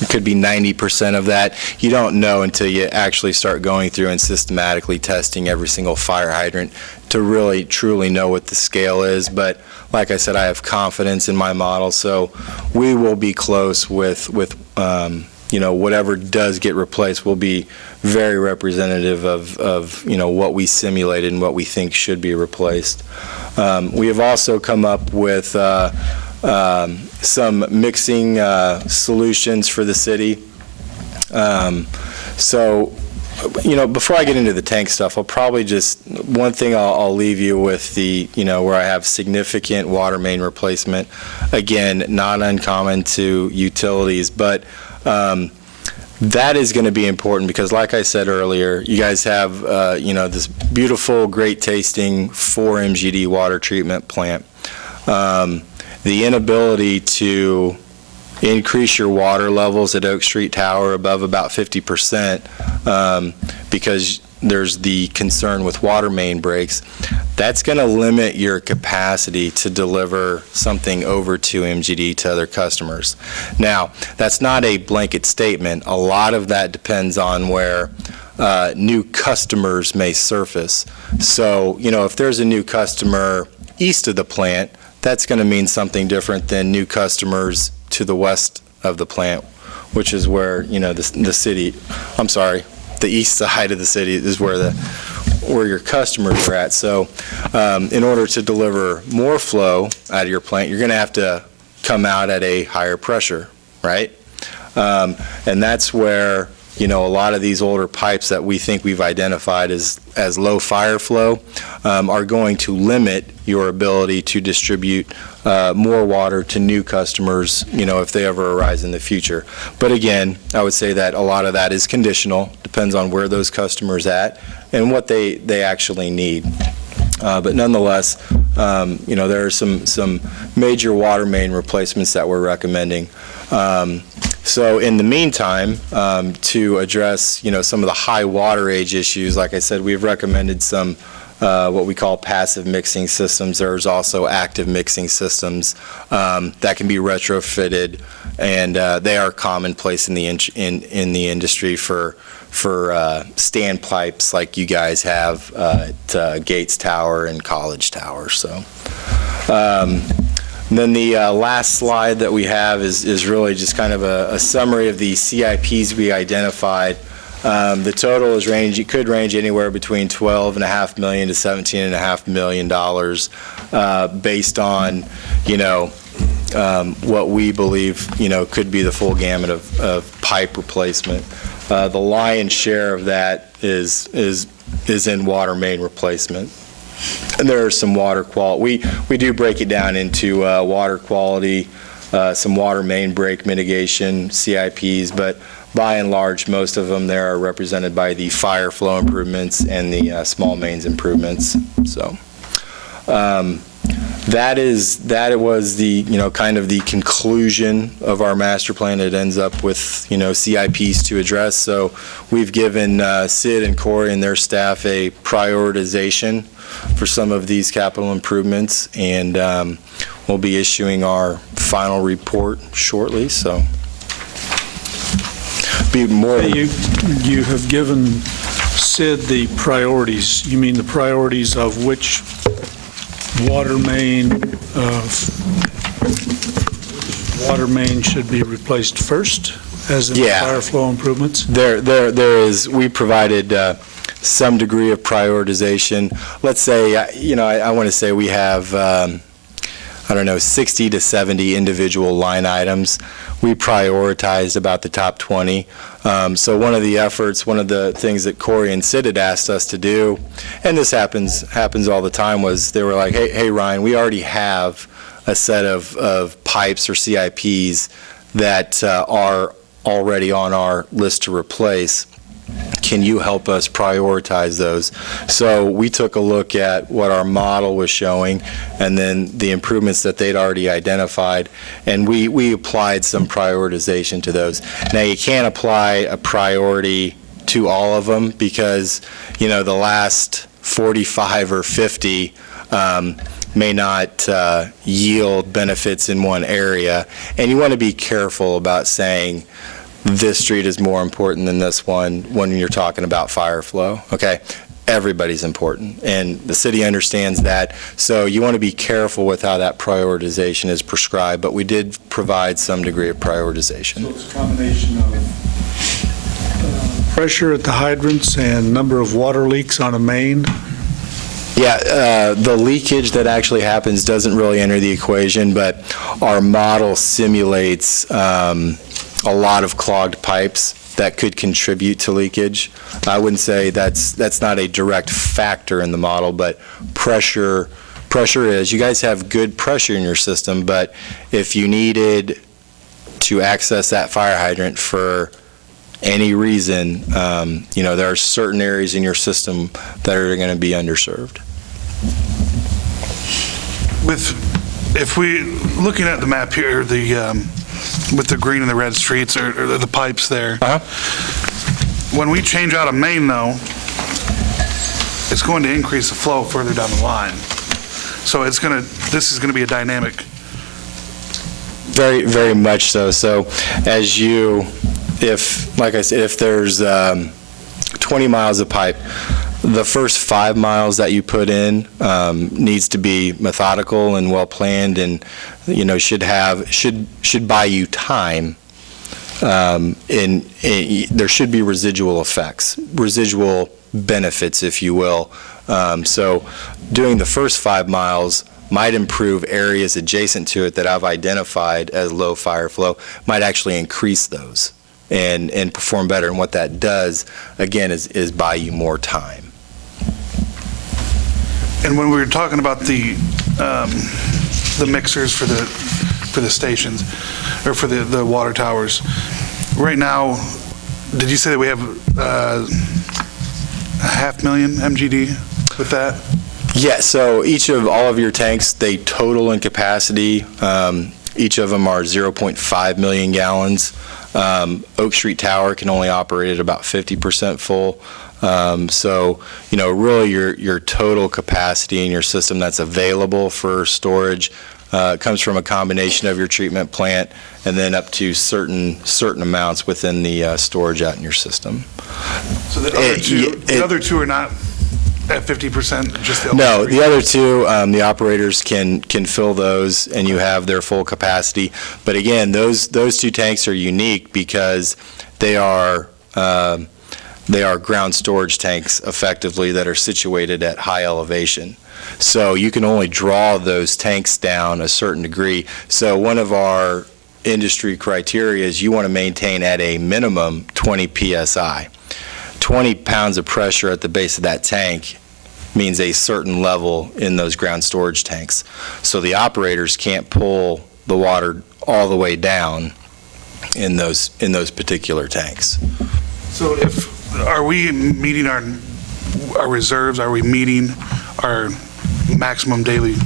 it could be 90% of that. You don't know until you actually start going through and systematically testing every single fire hydrant to really truly know what the scale is. But like I said, I have confidence in my model, so we will be close with whatever does get replaced will be very representative of what we simulated and what we think should be replaced. We have also come up with some mixing solutions for the city. Before I get into the tank stuff, I'll probably one thing I'll leave you with where I have significant water main replacement. Again, not uncommon to utilities, but that is going to be important because like I said earlier, you guys have, this beautiful, great tasting 4 MGD water treatment plant. The inability to increase your water levels at Oak Street Tower above about 50% because there's the concern with water main breaks, that's going to limit your capacity to deliver something over 2 MGD to other customers. Now, that's not a blanket statement. A lot of that depends on where new customers may surface. So, if there's a new customer east of the plant, that's going to mean something different than new customers to the west of the plant, which is where, the east side of the city is where your customers are at. So in order to deliver more flow out of your plant, you're going to have to come out at a higher pressure, right? And that's where, a lot of these older pipes that we think we've identified as low fire flow are going to limit your ability to distribute more water to new customers, if they ever arise in the future. But again, I would say that a lot of that is conditional, depends on where those customers at and what they actually need. But nonetheless, there are some major water main replacements that we're recommending. So in the meantime, to address, some of the high water age issues, like I said, we've recommended some what we call passive mixing systems. There's also active mixing systems that can be retrofitted, and they are commonplace in the industry for standpipes like you guys have at Gates Tower and College Tower. So. And then the last slide that we have is really just kind of a summary of the CIPs we identified. The total could range anywhere between $12.5 million to $17.5 million based on, what we believe, could be the full gamut of pipe replacement. The lion's share of that is in water main replacement. And there are some water quality. We do break it down into water quality, some water main break mitigation, CIPs, but by and large, most of them there are represented by the fire flow improvements and the small mains improvements. So that was the kind of the conclusion of our master plan. It ends up with CIPs to address. So we've given Sid and Corey and their staff a prioritization for some of these capital improvements, and we'll be issuing our final report shortly. So, be more. You have given Sid the priorities. You mean the priorities of which water main should be replaced first, as in the fire flow improvements? There is. We provided some degree of prioritization. Let's say, I want to say we have, 60 to 70 individual line items. We prioritized about the top 20. So one of the things that Corey and Sid had asked us to do, and this happens all the time, was they were like, hey Ryan, we already have a set of pipes or CIPs that are already on our list to replace. Can you help us prioritize those? So we took a look at what our model was showing and then the improvements that they'd already identified, and we applied some prioritization to those. Now, you can't apply a priority to all of them because, the last 45 or 50 may not yield benefits in one area, and you want to be careful about saying, this street is more important than this one when you're talking about fire flow, okay? Everybody's important, and the city understands that, so you want to be careful with how that prioritization is prescribed, but we did provide some degree of prioritization. So it's a combination of pressure at the hydrants and number of water leaks on a main? Yeah, the leakage that actually happens doesn't really enter the equation, but our model simulates a lot of clogged pipes that could contribute to leakage. I wouldn't say that's not a direct factor in the model, but pressure is. You guys have good pressure in your system, but if you needed to access that fire hydrant for any reason, there are certain areas in your system that are going to be underserved. If we, looking at the map here, with the green and the red streets or the pipes there. When we change out a main, though, it's going to increase the flow further down the line. So this is going to be a dynamic. Very, very much so. So like I said, if there's 20 miles of pipe, the first 5 miles that you put in needs to be methodical and well planned, and should buy you time. There should be residual effects, residual benefits, if you will. So doing the first 5 miles might improve areas adjacent to it that I've identified as low fire flow, might actually increase those and perform better. And what that does, again, is buy you more time. And when we were talking about the mixers for the stations, or for the water towers, right now, did you say that we have 500,000 MGD with that? Yeah, so all of your tanks, they total in capacity. Each of them are 0.5 million gallons. Oak Street Tower can only operate at about 50% full. So, really your total capacity in your system that's available for storage comes from a combination of your treatment plant and then up to certain amounts within the storage out in your system. So the other two are not at 50%, just the No, the other two, the operators can fill those, and you have their full capacity. But again, those two tanks are unique because they are ground storage tanks, effectively, that are situated at high elevation. So you can only draw those tanks down a certain degree. So one of our industry criteria is you want to maintain at a minimum 20 PSI. 20 pounds of pressure at the base of that tank means a certain level in those ground storage tanks. So the operators can't pull the water all the way down in those particular tanks. So are we meeting our reserves? Are we meeting our maximum daily?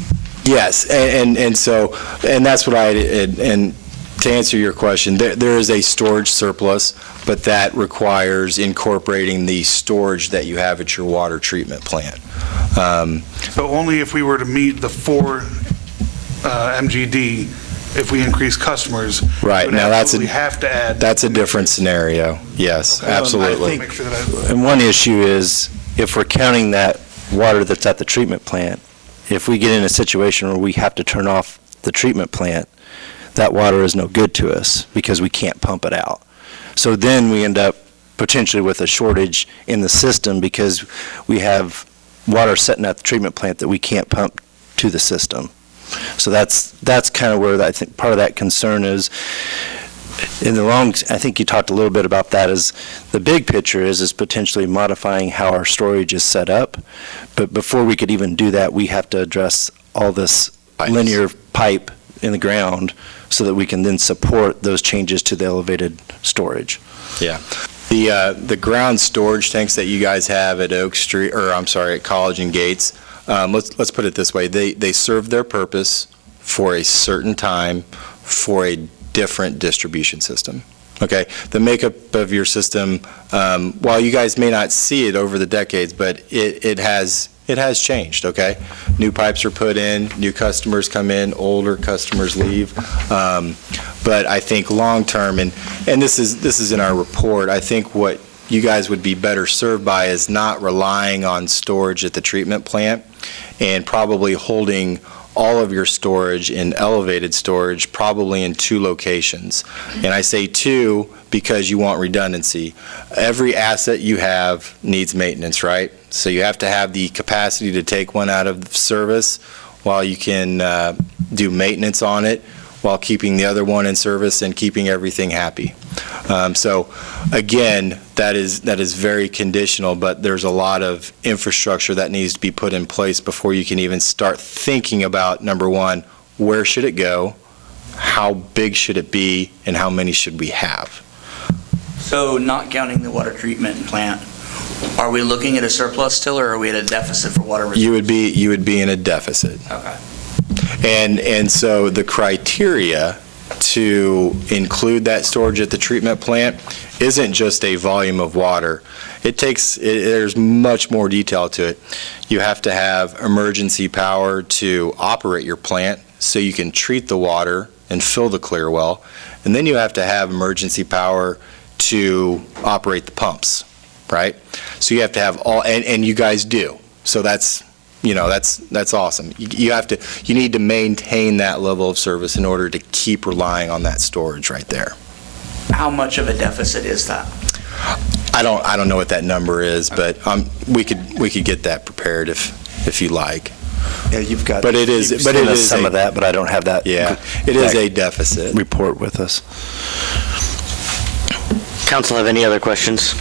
Yes, and that's what and to answer your question, there is a storage surplus, but that requires incorporating the storage that you have at your water treatment plant. So only if we were to meet the 4 MGD, if we increase customers, right, now we have to add. That's a different scenario. Yes, Okay. absolutely. Make sure that And one issue is, if we're counting that water that's at the treatment plant, if we get in a situation where we have to turn off the treatment plant, that water is no good to us because we can't pump it out. So then we end up potentially with a shortage in the system because we have water sitting at the treatment plant that we can't pump to the system. So that's kind of where I think part of that concern is. I think you talked a little bit about that, is the big picture is potentially modifying how our storage is set up. But before we could even do that, we have to address all this linear pipe in the ground so that we can then support those changes to the elevated storage. Yeah. The ground storage tanks that you guys have at at College and Gates, let's put it this way. They serve their purpose for a certain time for a different distribution system. Okay, the makeup of your system, while you guys may not see it over the decades, but it has changed. Okay, new pipes are put in, new customers come in, older customers leave. But I think long term, and this is in our report, I think what you guys would be better served by is not relying on storage at the treatment plant and probably holding all of your storage in elevated storage, probably in 2 locations. And I say 2 because you want redundancy. Every asset you have needs maintenance, right? So you have to have the capacity to take one out of service while you can do maintenance on it, while keeping the other one in service and keeping everything happy. So again, that is very conditional, but there's a lot of infrastructure that needs to be put in place before you can even start thinking about, number one, where should it go, how big should it be, and how many should we have? So not counting the water treatment plant, are we looking at a surplus still, or are we at a deficit for water reserves? You would be in a deficit. Okay. And so the criteria to include that storage at the treatment plant isn't just a volume of water. There's much more detail to it. You have to have emergency power to operate your plant so you can treat the water and fill the clear well. And then you have to have emergency power to operate the pumps, right? So you have to have all, and you guys do. So that's awesome. You need to maintain that level of service in order to keep relying on that storage right there. How much of a deficit is that? I don't know what that number is, but we could get that prepared if you like. Yeah, you've got. But it is- you've but sent it us is some a- of that, but I don't have that. Yeah, it is that a deficit. report with us. Council have any other questions?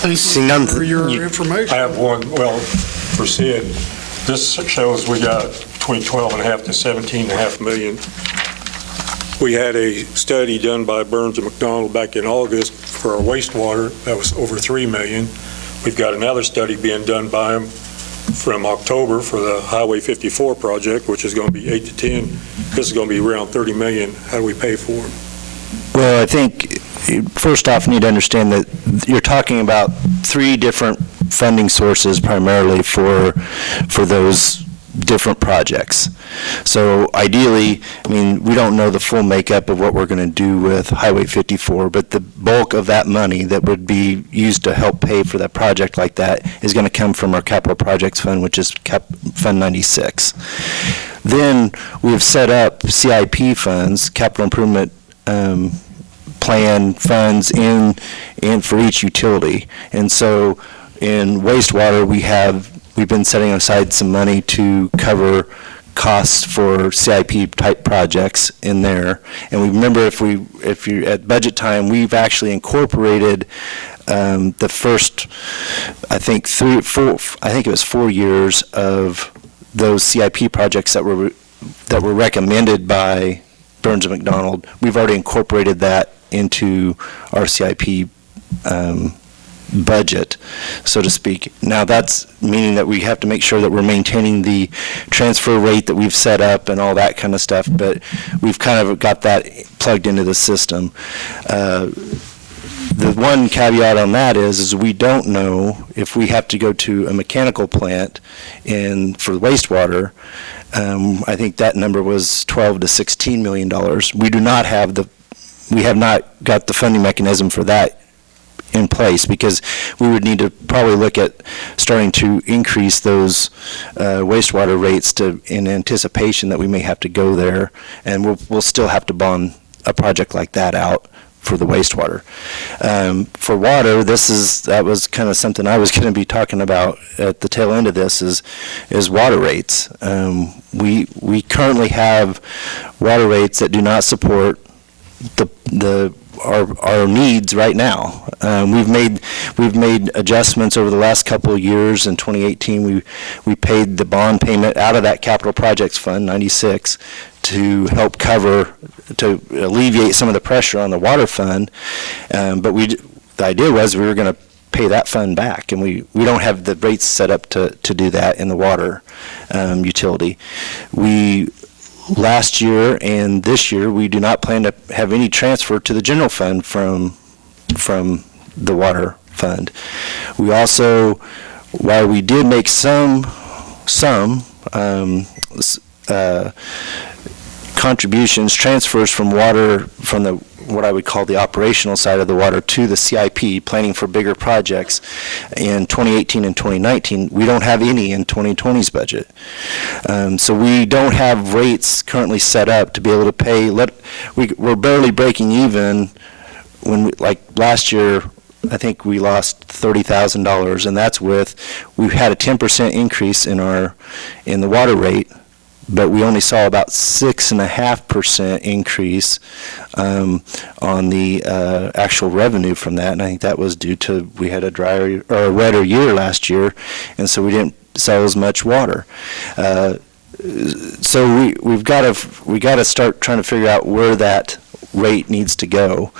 Thank Seeing you none, for your you- information. I have one, well, for Sid, this shows we got between 12.5 to 17.5 million. We had a study done by Burns and McDonald back in August for our wastewater, that was over 3 million. We've got another study being done by them from October for the Highway 54 project, which is going to be 8 to 10. This is going to be around 30 million. How do we pay for it? Well, I think, first off, you need to understand that you're talking about three different funding sources primarily for those different projects. So ideally, I mean, we don't know the full makeup of what we're going to do with Highway 54, but the bulk of that money that would be used to help pay for that project like that is going to come from our capital projects fund, which is Fund 96. Then we've set up CIP funds, capital improvement plan funds in for each utility. And so in wastewater, we've been setting aside some money to cover costs for CIP type projects in there. And we remember if you're at budget time, we've actually incorporated the first, I think it was 4 years of those CIP projects that were recommended by Burns and McDonald. We've already incorporated that into our CIP budget, so to speak. Now, that's meaning that we have to make sure that we're maintaining the transfer rate that we've set up and all that kind of stuff, but we've kind of got that plugged into the system. The one caveat on that is we don't know if we have to go to a mechanical plant for wastewater. I think that number was $12 to $16 million. We have not got the funding mechanism for that in place, because we would need to probably look at starting to increase those wastewater rates in anticipation that we may have to go there, and we'll still have to bond a project like that out for the wastewater. For water, that was kind of something I was going to be talking about at the tail end of this is water rates. We currently have water rates that do not support our needs right now. We've made adjustments over the last couple of years. In 2018, we paid the bond payment out of that capital projects fund 96 to help to alleviate some of the pressure on the water fund. But the idea was we were going to pay that fund back, and we don't have the rates set up to do that in the water utility. Last year and this year, we do not plan to have any transfer to the general fund from the water fund. We also, while we did make some contributions, transfers from water, from what I would call the operational side of the water to the CIP, planning for bigger projects in 2018 and 2019, we don't have any in 2020's budget. So we don't have rates currently set up to be able to pay. We're barely breaking even like last year. I think we lost $30,000, and that's we've had a 10% increase in the water rate, but we only saw about 6.5% increase on the actual revenue from that, and I think that was due to we had a wetter year last year, and so we didn't sell as much water. So we got to start trying to figure out where that rate needs to go.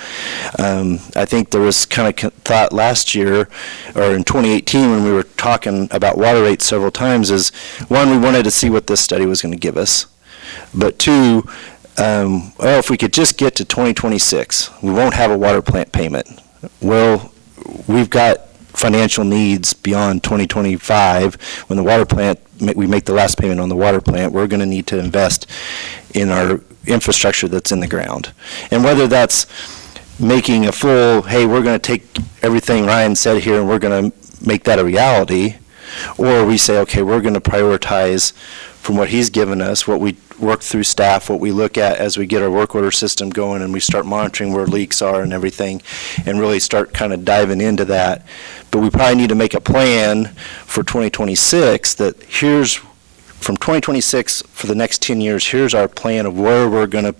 I think there was kind of thought last year, or in 2018 when we were talking about water rates several times, is one, we wanted to see what this study was going to give us, but two, if we could just get to 2026, we won't have a water plant payment. Well, we've got financial needs beyond 2025. When the water plant, we make the last payment on the water plant, we're going to need to invest in our infrastructure that's in the ground. And whether that's making a full, hey, we're going to take everything Ryan said here and we're going to make that a reality, or we say, okay, we're going to prioritize from what he's given us, what work through staff, what we look at as we get our work order system going and we start monitoring where leaks are and everything, and really start kind of diving into that. But we probably need to make a plan for 2026 that from 2026 for the next 10 years, here's our plan of where we're going to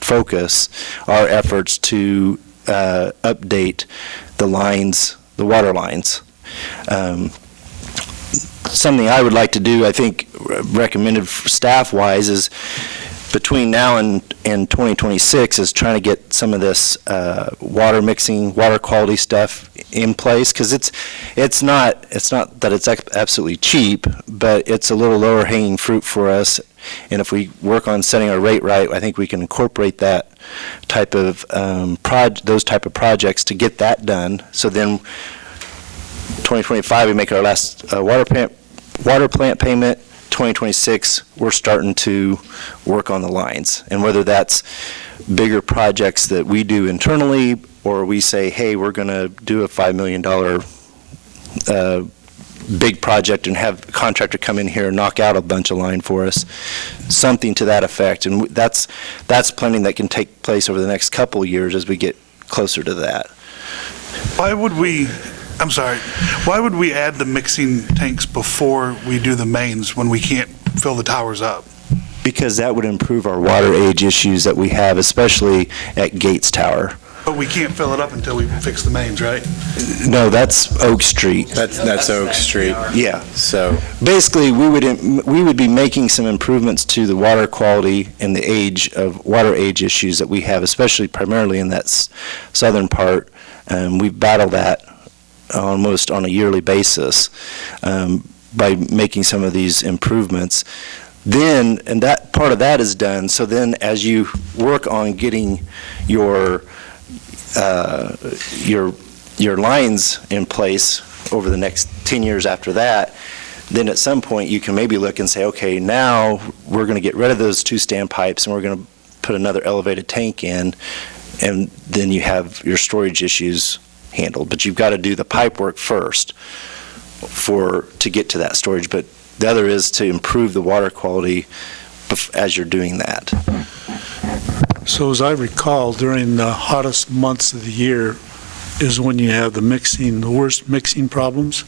focus our efforts to update the lines, the water lines. Something I would like to do, I think recommended staff-wise, is between now and 2026 is trying to get some of this water mixing, water quality stuff in place, because it's not that it's absolutely cheap, but it's a little lower hanging fruit for us. And if we work on setting our rate right, I think we can incorporate that type of those type of projects to get that done. So then 2025, we make our last water plant payment. 2026, we're starting to work on the lines. And whether that's bigger projects that we do internally, or we say, hey, we're going to do a $5 million big project and have a contractor come in here and knock out a bunch of line for us, something to that effect. And that's planning that can take place over the next couple of years as we get closer to that. Why would we add the mixing tanks before we do the mains when we can't fill the towers up? Because that would improve our water age issues that we have, especially at Gates Tower. But we can't fill it up until we fix the mains, right? No, that's Oak Street. That's Oak Street. Yeah. So Basically, we would be making some improvements to the water quality and the water age issues that we have, especially primarily in that southern part. We battle that almost on a yearly basis by making some of these improvements. Then, and that part of that is done, so then as you work on getting your lines in place over the next 10 years after that, then at some point you can maybe look and say, okay, now we're going to get rid of those two standpipes and we're going to put another elevated tank in, and then you have your storage issues handled. But you've got to do the pipe work first to get to that storage. But the other is to improve the water quality as you're doing that. So as I recall, during the hottest months of the year is when you have the worst mixing problems.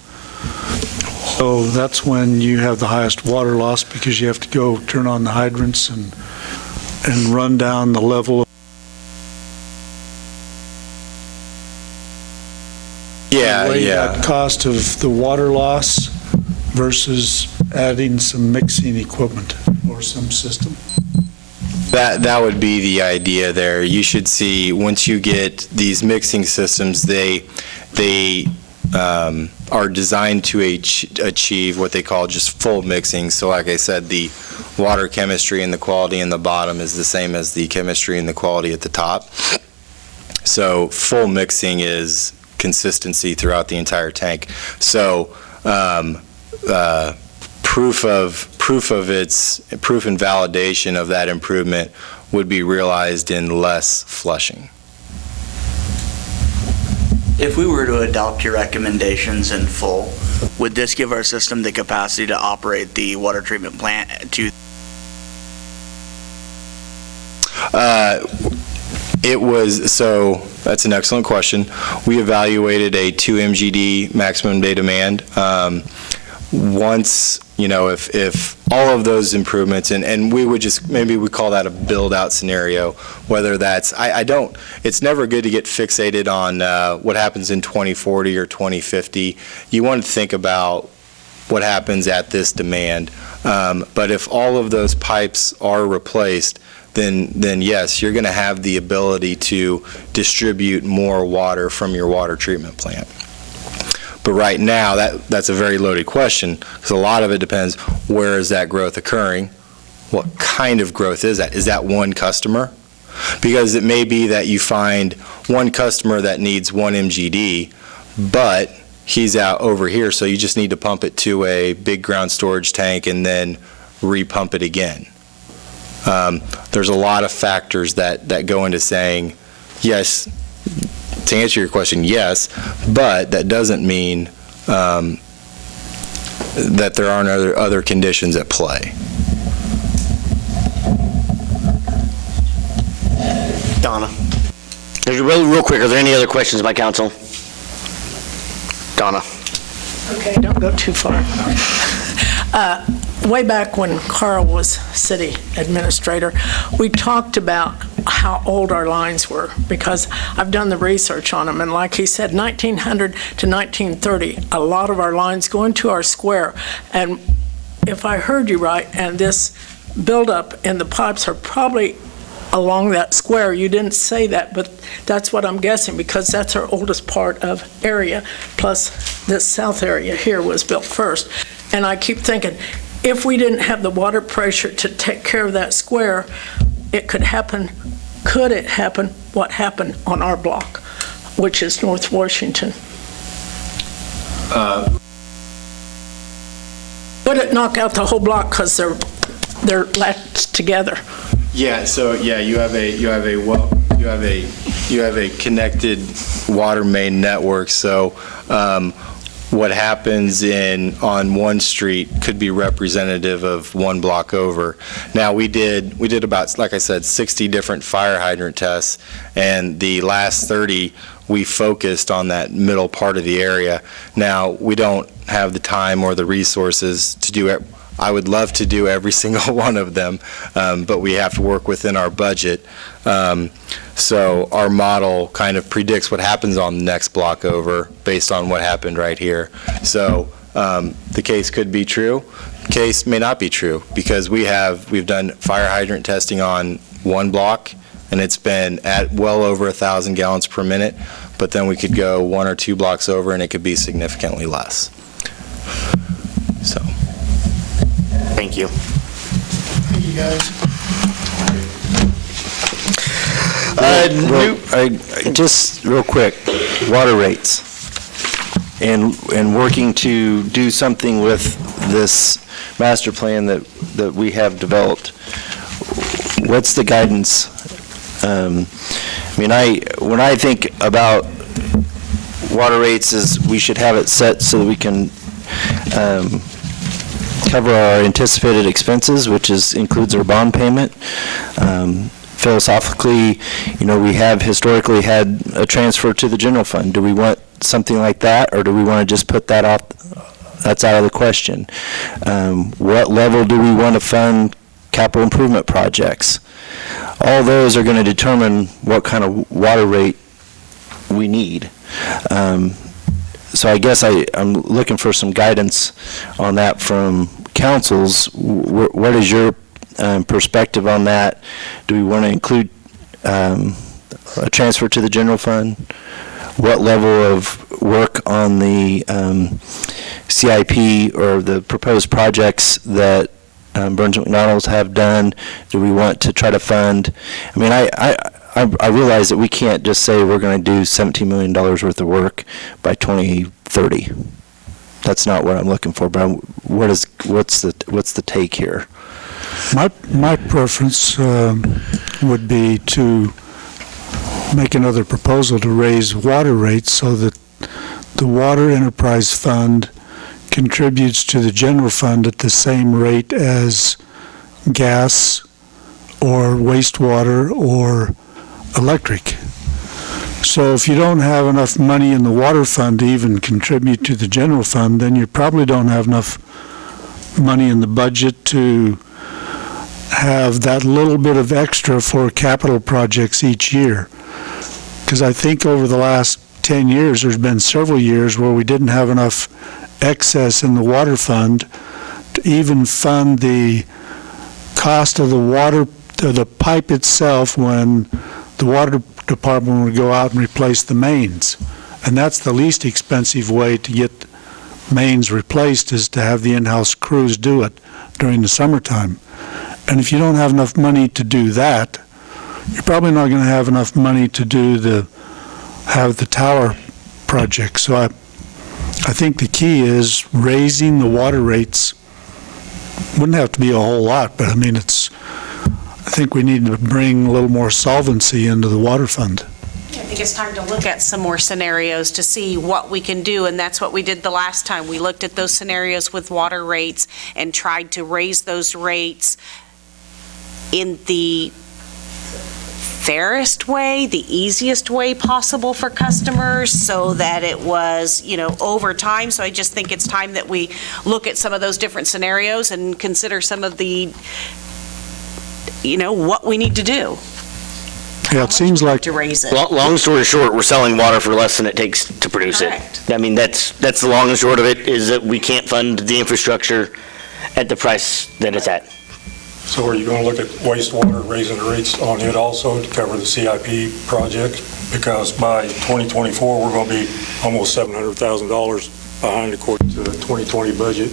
So that's when you have the highest water loss, because you have to go turn on the hydrants and run down the level. That cost of the water loss versus adding some mixing equipment or some system. That would be the idea there. You should see, once you get these mixing systems, they are designed to achieve what they call just full mixing. So like I said, the water chemistry and the quality in the bottom is the same as the chemistry and the quality at the top. So full mixing is consistency throughout the entire tank. So proof and validation of that improvement would be realized in less flushing. If we were to adopt your recommendations in full, would this give our system the capacity to operate the water treatment plant to? So that's an excellent question. We evaluated a 2 MGD maximum day demand. Once, if all of those improvements, and we would just, maybe we call that a build-out scenario, whether that's, it's never good to get fixated on what happens in 2040 or 2050. You want to think about what happens at this demand. But if all of those pipes are replaced, then yes, you're going to have the ability to distribute more water from your water treatment plant. But right now, that's a very loaded question, because a lot of it depends, where is that growth occurring? What kind of growth is that? Is that one customer? Because it may be that you find one customer that needs 1 MGD, but he's out over here, so you just need to pump it to a big ground storage tank and then repump it again. There's a lot of factors that go into saying, yes, to answer your question, yes, but that doesn't mean that there aren't other conditions at play. Donna. Real quick, are there any other questions by council? Donna. Okay, don't go too far. Way back when Carl was city administrator, we talked about how old our lines were, because I've done the research on them, and like he said, 1900 to 1930, a lot of our lines go into our square, and if I heard you right, and this buildup in the pipes are probably along that square. You didn't say that, but that's what I'm guessing, because that's our oldest part of area, plus this south area here was built first. And I keep thinking, if we didn't have the water pressure to take care of that square, it could happen. Could it happen what happened on our block, which is North Washington? Would it knock out the whole block because they're latched together? Yeah, so yeah, you have a connected water main network. So what happens on one street could be representative of one block over. Now we did about, like I said, 60 different fire hydrant tests, and the last 30 we focused on that middle part of the area. Now we don't have the time or the resources to do it. I would love to do every single one of them, but we have to work within our budget. So our model kind of predicts what happens on the next block over based on what happened right here. So the case could be true. The case may not be true, because we've done fire hydrant testing on one block, and it's been at well over 1,000 gallons per minute, but then we could go 1 or 2 blocks over and it could be significantly less. So. Thank you. Thank you, guys. Just real quick, water rates, and working to do something with this master plan that we have developed. What's the guidance? When I think about water rates, is we should have it set so that we can cover our anticipated expenses, which includes our bond payment. Philosophically, we have historically had a transfer to the general fund. Do we want something like that, or do we want to just put that off? That's out of the question. What level do we want to fund capital improvement projects? All those are going to determine what kind of water rate we need. So I guess I'm looking for some guidance on that from councils. What is your perspective on that? Do we want to include a transfer to the general fund? What level of work on the CIP or the proposed projects that Burns McDonald's have done do we want to try to fund? I mean, I realize that we can't just say we're going to do $17 million worth of work by 2030. That's not what I'm looking for, but what's the take here? My preference would be to make another proposal to raise water rates so that the Water Enterprise Fund contributes to the general fund at the same rate as gas or wastewater or electric. So if you don't have enough money in the water fund to even contribute to the general fund, then you probably don't have enough money in the budget to have that little bit of extra for capital projects each year. Because I think over the last 10 years, there's been several years where we didn't have enough excess in the water fund to even fund the cost of the water, the pipe itself, when the water department would go out and replace the mains. And that's the least expensive way to get mains replaced, is to have the in-house crews do it during the summertime. And if you don't have enough money to do that, you're probably not going to have enough money to have the tower project. So I think the key is raising the water rates. Wouldn't have to be a whole lot, but I mean, I think we need to bring a little more solvency into the water fund. I think it's time to look at some more scenarios to see what we can do, and that's what we did the last time. We looked at those scenarios with water rates and tried to raise those rates in the fairest way, the easiest way possible for customers, so that it was, over time. So I just think it's time that we look at some of those different scenarios and consider some of the, what we need to do Yeah, it seems like, to raise it. Long story short, we're selling water for less than it takes to produce Correct. it. I mean, that's the long and short of it, is that we can't fund the infrastructure at the price that it's at. So are you going to look at wastewater, raising the rates on it also to cover the CIP project? Because by 2024, we're going to be almost $700,000 behind according to the 2020 budget.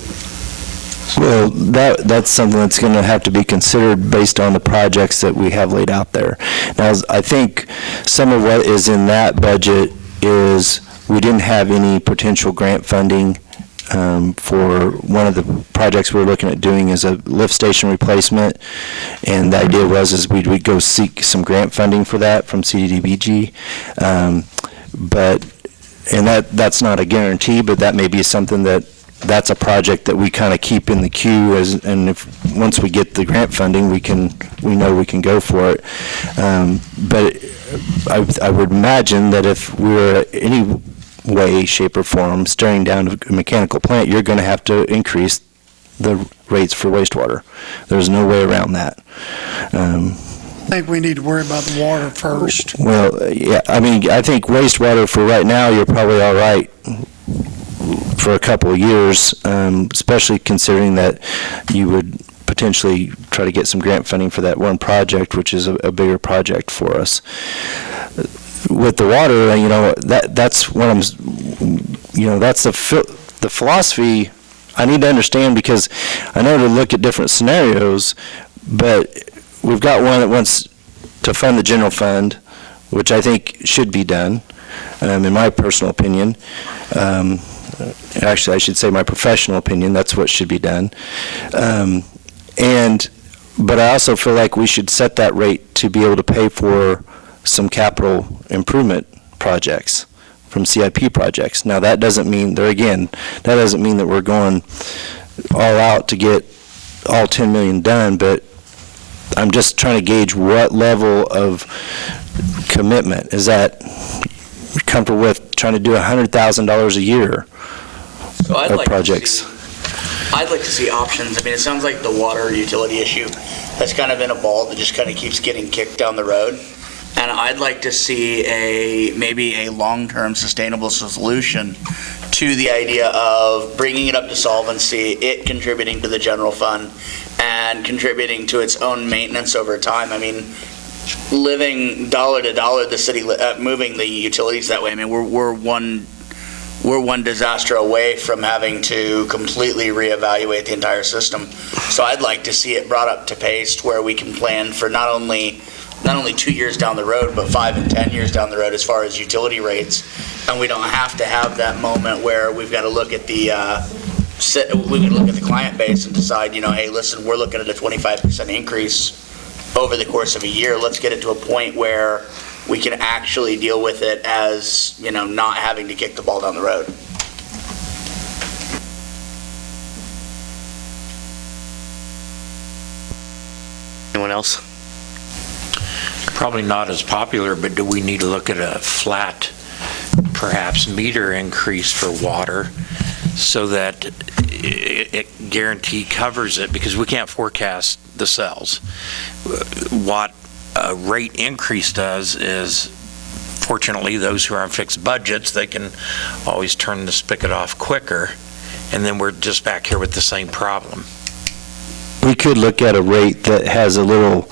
Well, that's something that's going to have to be considered based on the projects that we have laid out there. Now, I think some of what is in that budget is we didn't have any potential grant funding for one of the projects we're looking at doing is a lift station replacement, and the idea was we'd go seek some grant funding for that from CDBG, that's not a guarantee, but that may be something that's a project that we kind of keep in the queue and if once we get the grant funding, we know we can go for it. But I would imagine that if we were any way, shape, or form staring down a mechanical plant, you're going to have to increase the rates for wastewater. There's no way around that. I think we need to worry about the water first. Well, yeah, I mean, I think wastewater for right now, you're probably all right for a couple of years, especially considering that you would potentially try to get some grant funding for that one project, which is a bigger project for us. With the water, that's what that's the philosophy I need to understand, because I know to look at different scenarios, but we've got one that wants to fund the general fund, which I think should be done, in my personal opinion. Actually, I should say my professional opinion, that's what should be done. But I also feel like we should set that rate to be able to pay for some capital improvement projects from CIP projects. Now, that doesn't mean, that doesn't mean that we're going all out to get all 10 million done, but I'm just trying to gauge what level of commitment. Is that you're comfortable with trying to do $100,000 a year of projects? I'd like to see options. I mean, it sounds like the water utility issue has kind of been a ball that just kind of keeps getting kicked down the road. And I'd like to see maybe a long-term sustainable solution to the idea of bringing it up to solvency, it contributing to the general fund, and contributing to its own maintenance over time. I mean, living dollar to dollar, the city moving the utilities that way. I mean, we're one disaster away from having to completely reevaluate the entire system. So I'd like to see it brought up to pace where we can plan for not only 2 years down the road, but 5 and 10 years down the road as far as utility rates. And we don't have to have that moment where we've got to look at the client base and decide, hey, listen, we're looking at a 25% increase over the course of a year. Let's get it to a point where we can actually deal with it as, not having to kick the ball down the road. Anyone else? Probably not as popular, but do we need to look at a flat, perhaps meter increase for water so that it guarantee covers it? Because we can't forecast the cells. What a rate increase does is, fortunately, those who are on fixed budgets, they can always turn the spigot off quicker, and then we're just back here with the same problem. We could look at a rate that has a little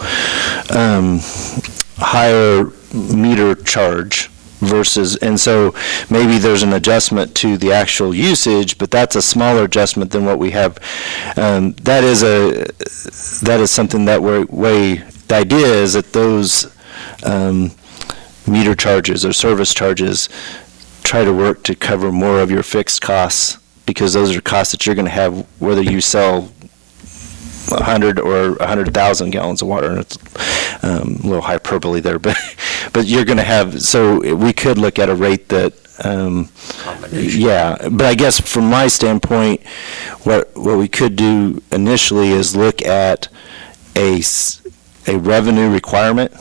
higher meter charge versus, and so maybe there's an adjustment to the actual usage, but that's a smaller adjustment than what we have. That is something that the idea is that those meter charges or service charges try to work to cover more of your fixed costs, because those are costs that you're going to have whether you sell 100 or 100,000 gallons of water. And it's a little hyperbole there, but you're going to have, so we could look at a rate that, yeah, but I guess from my standpoint, what we could do initially is look at a revenue requirement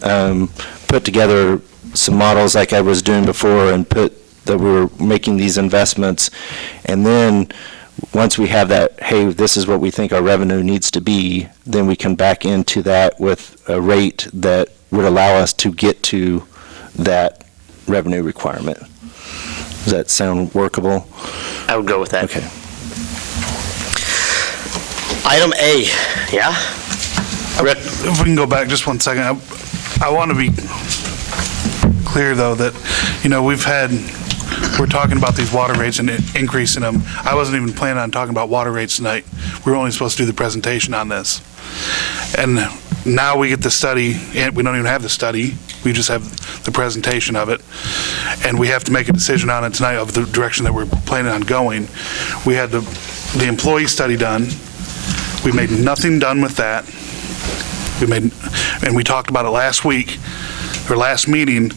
put together some models like I was doing before and put that we were making these investments. And then once we have that, hey, this is what we think our revenue needs to be, then we can back into that with a rate that would allow us to get to that revenue requirement. Does that sound workable? I would go with that. Okay. Item A, yeah? Rick? If we can go back just 1 second, I want to be clear, though, that, we're talking about these water rates and increasing them. I wasn't even planning on talking about water rates tonight. We were only supposed to do the presentation on this. And now we get the study, and we don't even have the study. We just have the presentation of it. And we have to make a decision on it tonight of the direction that we're planning on going. We had the employee study done. We made nothing done with that. And we talked about it last week, or last meeting,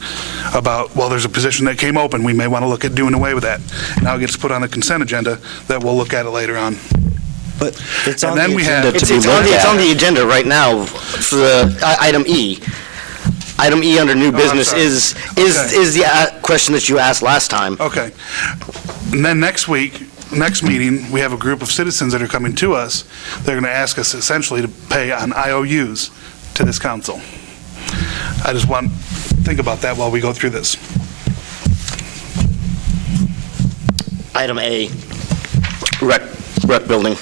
about, well, there's a position that came open, we may want to look at doing away with that. Now it gets put on the consent agenda, that we'll look at it later on. But it's And on then the we agenda have- to be looked It's on at. the agenda right now for the item E. Item E under new business sorry. is Okay. the question that you asked last time. Okay. And then next meeting, we have a group of citizens that are coming to us. They're going to ask us essentially to pay on IOUs to this council. I just want to think about that while we go through this. Item A, rec building.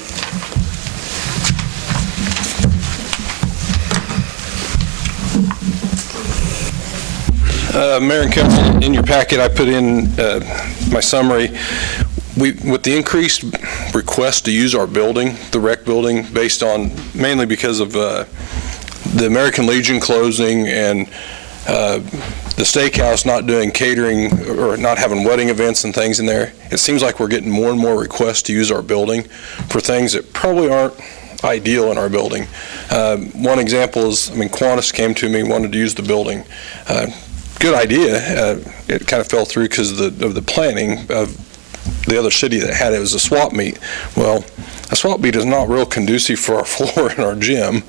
Mayor and Council, in your packet, I put in my summary. With the increased request to use our building, the rec building, based on, mainly because of the American Legion closing and the steakhouse not doing catering or not having wedding events and things in there, it seems like we're getting more and more requests to use our building for things that probably aren't ideal in our building. One example is, Qantas came to me and wanted to use the building. Good idea. It kind of fell through because of the planning of the other city that had it. It was a swap meet. Well, a swap meet is not real conducive for our floor in our gym,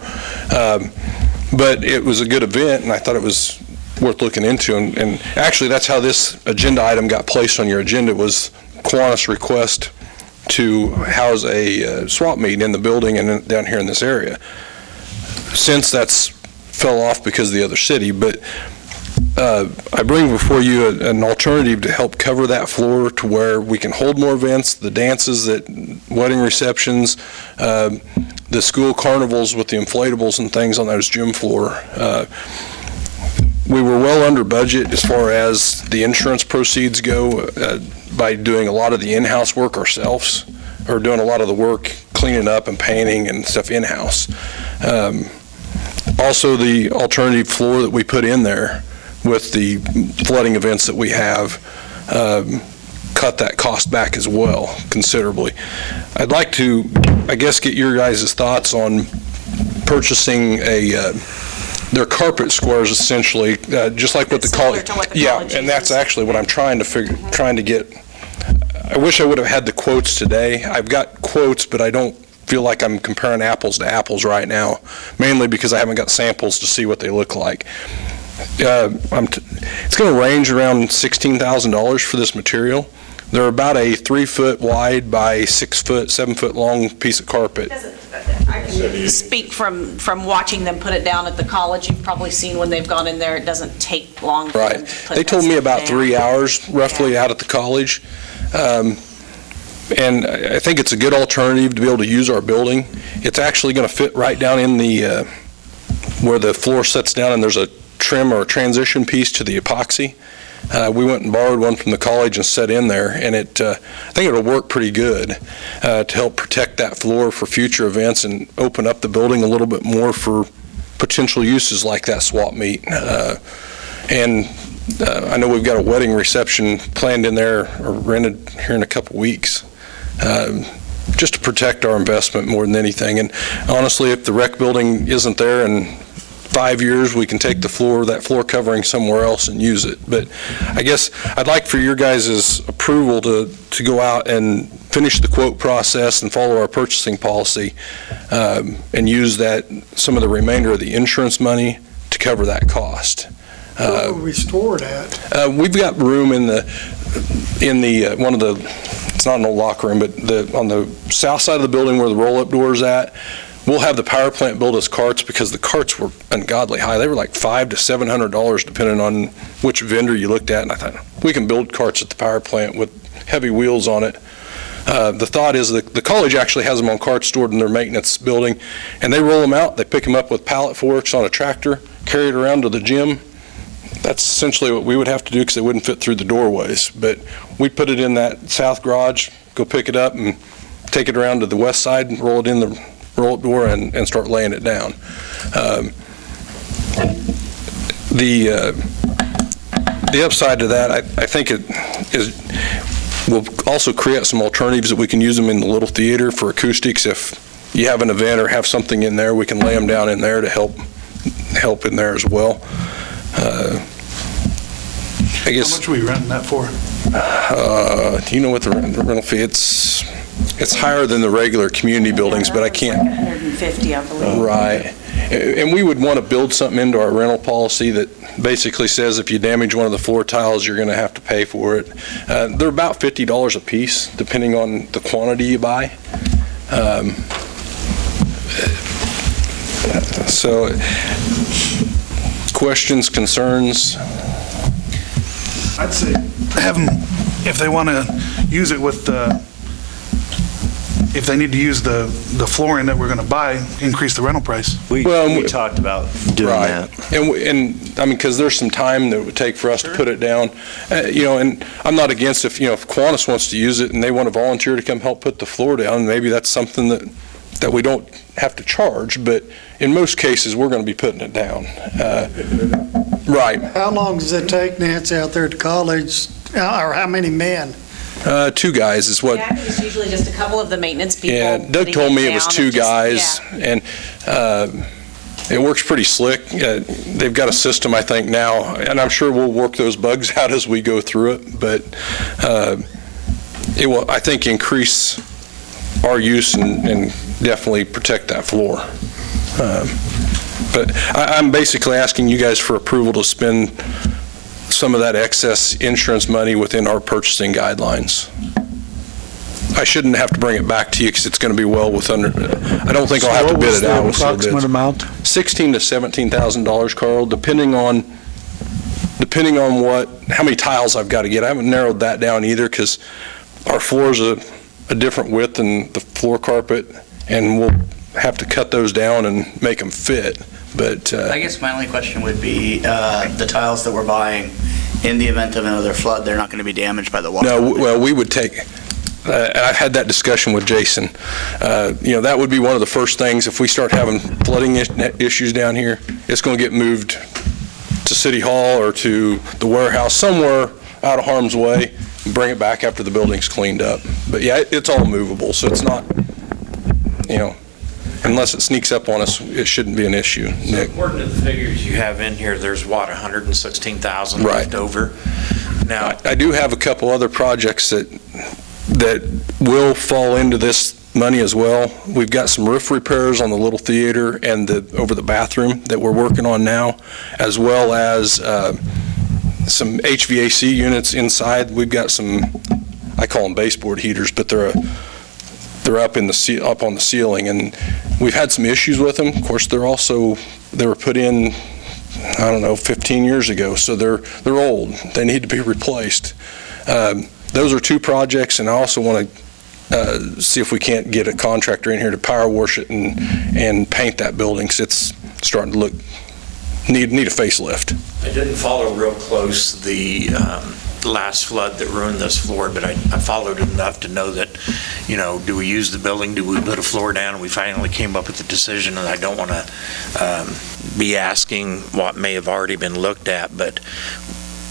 but it was a good event, and I thought it was worth looking into. And actually, that's how this agenda item got placed on your agenda, was Qantas' request to house a swap meet in the building and down here in this area. Since that's fell off because of the other city, but I bring before you an alternative to help cover that floor to where we can hold more events, the dances, wedding receptions, the school carnivals with the inflatables and things on those gym floor. We were well under budget as far as the insurance proceeds go by doing a lot of the in-house work ourselves, or doing a lot of the work cleaning up and painting and stuff in-house. Also, the alternative floor that we put in there with the flooding events that we have cut that cost back as well considerably. I'd like to, I guess, get your guys' thoughts on purchasing their carpet squares, essentially, just like what the college. Yeah, and that's actually what I'm trying to get. I wish I would have had the quotes today. I've got quotes, but I don't feel like I'm comparing apples to apples right now, mainly because I haven't got samples to see what they look like. It's going to range around $16,000 for this material. They're about a 3-foot wide by 6-foot, 7-foot long piece of carpet. I can speak from watching them put it down at the college. You've probably seen when they've gone in there, it doesn't take long for them Right. to put They told me that about stuff 3 down. hours roughly out at the college. And I think it's a good alternative to be able to use our building. It's actually going to fit right down in the, where the floor sets down, and there's a trim or a transition piece to the epoxy. We went and borrowed one from the college and set in there, and I think it'll work pretty good to help protect that floor for future events and open up the building a little bit more for potential uses like that swap meet. And I know we've got a wedding reception planned in there or rented here in a couple weeks, just to protect our investment more than anything. And honestly, if the rec building isn't there in 5 years, we can take that floor covering somewhere else and use it. But I guess I'd like for your guys' approval to go out and finish the quote process and follow our purchasing policy, and use some of the remainder of the insurance money to cover that cost. Where will we store it at? We've got room in the one of the, it's not an old locker room, but on the south side of the building where the roll-up door is at, we'll have the power plant build us carts because the carts were ungodly high. They were like $500 to $700 depending on which vendor you looked at. And I thought, we can build carts at the power plant with heavy wheels on it. The thought is the college actually has them on carts stored in their maintenance building, and they roll them out. They pick them up with pallet forks on a tractor, carry it around to the gym. That's essentially what we would have to do because they wouldn't fit through the doorways. But we put it in that south garage, go pick it up and take it around to the west side and roll it in the roll-up door and start laying it down. The upside to that, I think it will also create some alternatives that we can use them in the little theater for acoustics. If you have an event or have something in there, we can lay them down in there to help in there as well. I guess. How much are we renting that for? Do you know what the rental fee? It's higher than the regular community buildings, but I can't. $150, I believe. Right. And we would want to build something into our rental policy that basically says if you damage one of the floor tiles, you're going to have to pay for it. They're about $50 a piece, depending on the quantity you buy. So, questions, concerns? I'd say have them, if they want to use it with if they need to use the flooring that we're going to buy, increase the rental price. We talked about doing that. And I mean, because there's some time that it would take for us to put it down, and I'm not against if Kiwanis wants to use it and they want to volunteer to come help put the floor down, maybe that's something that we don't have to charge, but in most cases, we're going to be putting it down. Right. How long does it take, Nancy, out there at the college, or how many men? 2 guys is what. Yeah, it's usually just a couple of the maintenance people. Yeah, Doug told me it was 2 guys, and it works pretty slick. They've got a system, I think, now, and I'm sure we'll work those bugs out as we go through it, but it will, I think, increase our use and definitely protect that floor. But I'm basically asking you guys for approval to spend some of that excess insurance money within our purchasing guidelines. I shouldn't have to bring it back to you because it's going to be well within. I don't think I'll have to bid it out. What was the approximate amount? $16,000 to $17,000, Carl, depending on how many tiles I've got to get. I haven't narrowed that down either because our floor's a different width than the floor carpet, and we'll have to cut those down and make them fit. But I guess my only question would be the tiles that we're buying, in the event of another flood, they're not going to be damaged by the water. No, well, we would take, and I've had that discussion with Jason. That would be one of the first things. If we start having flooding issues down here, it's going to get moved to City Hall or to the warehouse, somewhere out of harm's way, and bring it back after the building's cleaned up. But yeah, it's all movable, so it's not, unless it sneaks up on us, it shouldn't be an issue. Nick? According to the figures you have in here, there's what, 116,000 left over? Now, I do have a couple other projects that will fall into this money as well. We've got some roof repairs on the little theater and over the bathroom that we're working on now, as well as some HVAC units inside. We've got some, I call them baseboard heaters, but they're up on the ceiling, and we've had some issues with them. Of course, they were put in, 15 years ago, so they're old. They need to be replaced. Those are 2 projects, and I also want to see if we can't get a contractor in here to power wash it and paint that building, because it's starting to need a facelift. I didn't follow real close the last flood that ruined this floor, but I followed it enough to know that, do we use the building? Do we put a floor down? We finally came up with the decision, and I don't want to be asking what may have already been looked at, but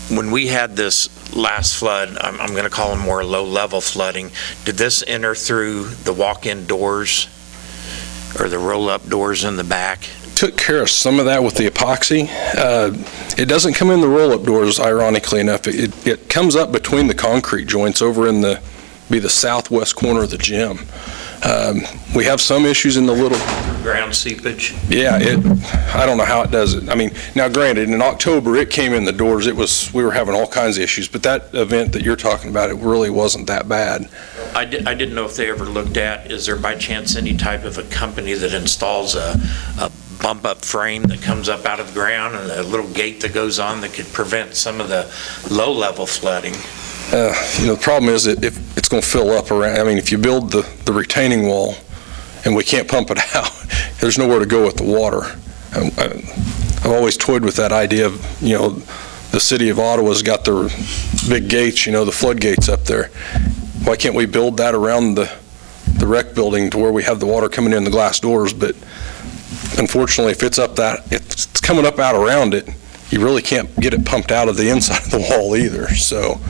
when we had this last flood, I'm going to call them more low-level flooding, did this enter through the walk-in doors or the roll-up doors in the back? Took care of some of that with the epoxy. It doesn't come in the roll-up doors, ironically enough. It comes up between the concrete joints over in the southwest corner of the gym. We have some issues in the little, Ground seepage. yeah, I don't know how it does it. I mean, now granted, in October, it came in the doors, we were having all kinds of issues, but that event that you're talking about, it really wasn't that bad. I didn't know if they ever looked at, is there by chance any type of a company that installs a bump-up frame that comes up out of the ground and a little gate that goes on that could prevent some of the low-level flooding? The problem is that if it's going to fill up around, I mean, if you build the retaining wall and we can't pump it out, there's nowhere to go with the water. I've always toyed with that idea of, the city of Ottawa's got their big gates, the floodgates up there. Why can't we build that around the rec building to where we have the water coming in the glass doors? But unfortunately, if it's coming up out around it, you really can't get it pumped out of the inside of the wall either. So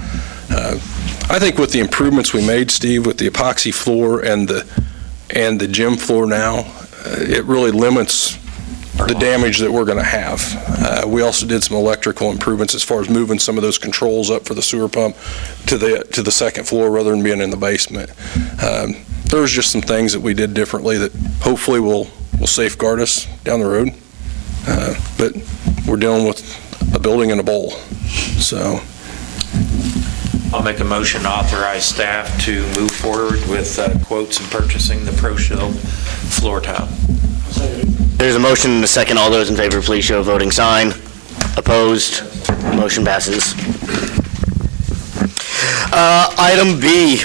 I think with the improvements we made, Steve, with the epoxy floor and the gym floor now, it really limits the damage that we're going to have. We also did some electrical improvements as far as moving some of those controls up for the sewer pump to the second floor rather than being in the basement. There was just some things that we did differently that hopefully will safeguard us down the road. But we're dealing with a building in a bowl. So I'll make a motion to authorize staff to move forward with quotes and purchasing the ProShield floor tile. There's a motion and a second. All those in favor, please show a voting sign. Opposed? Motion passes. Item B,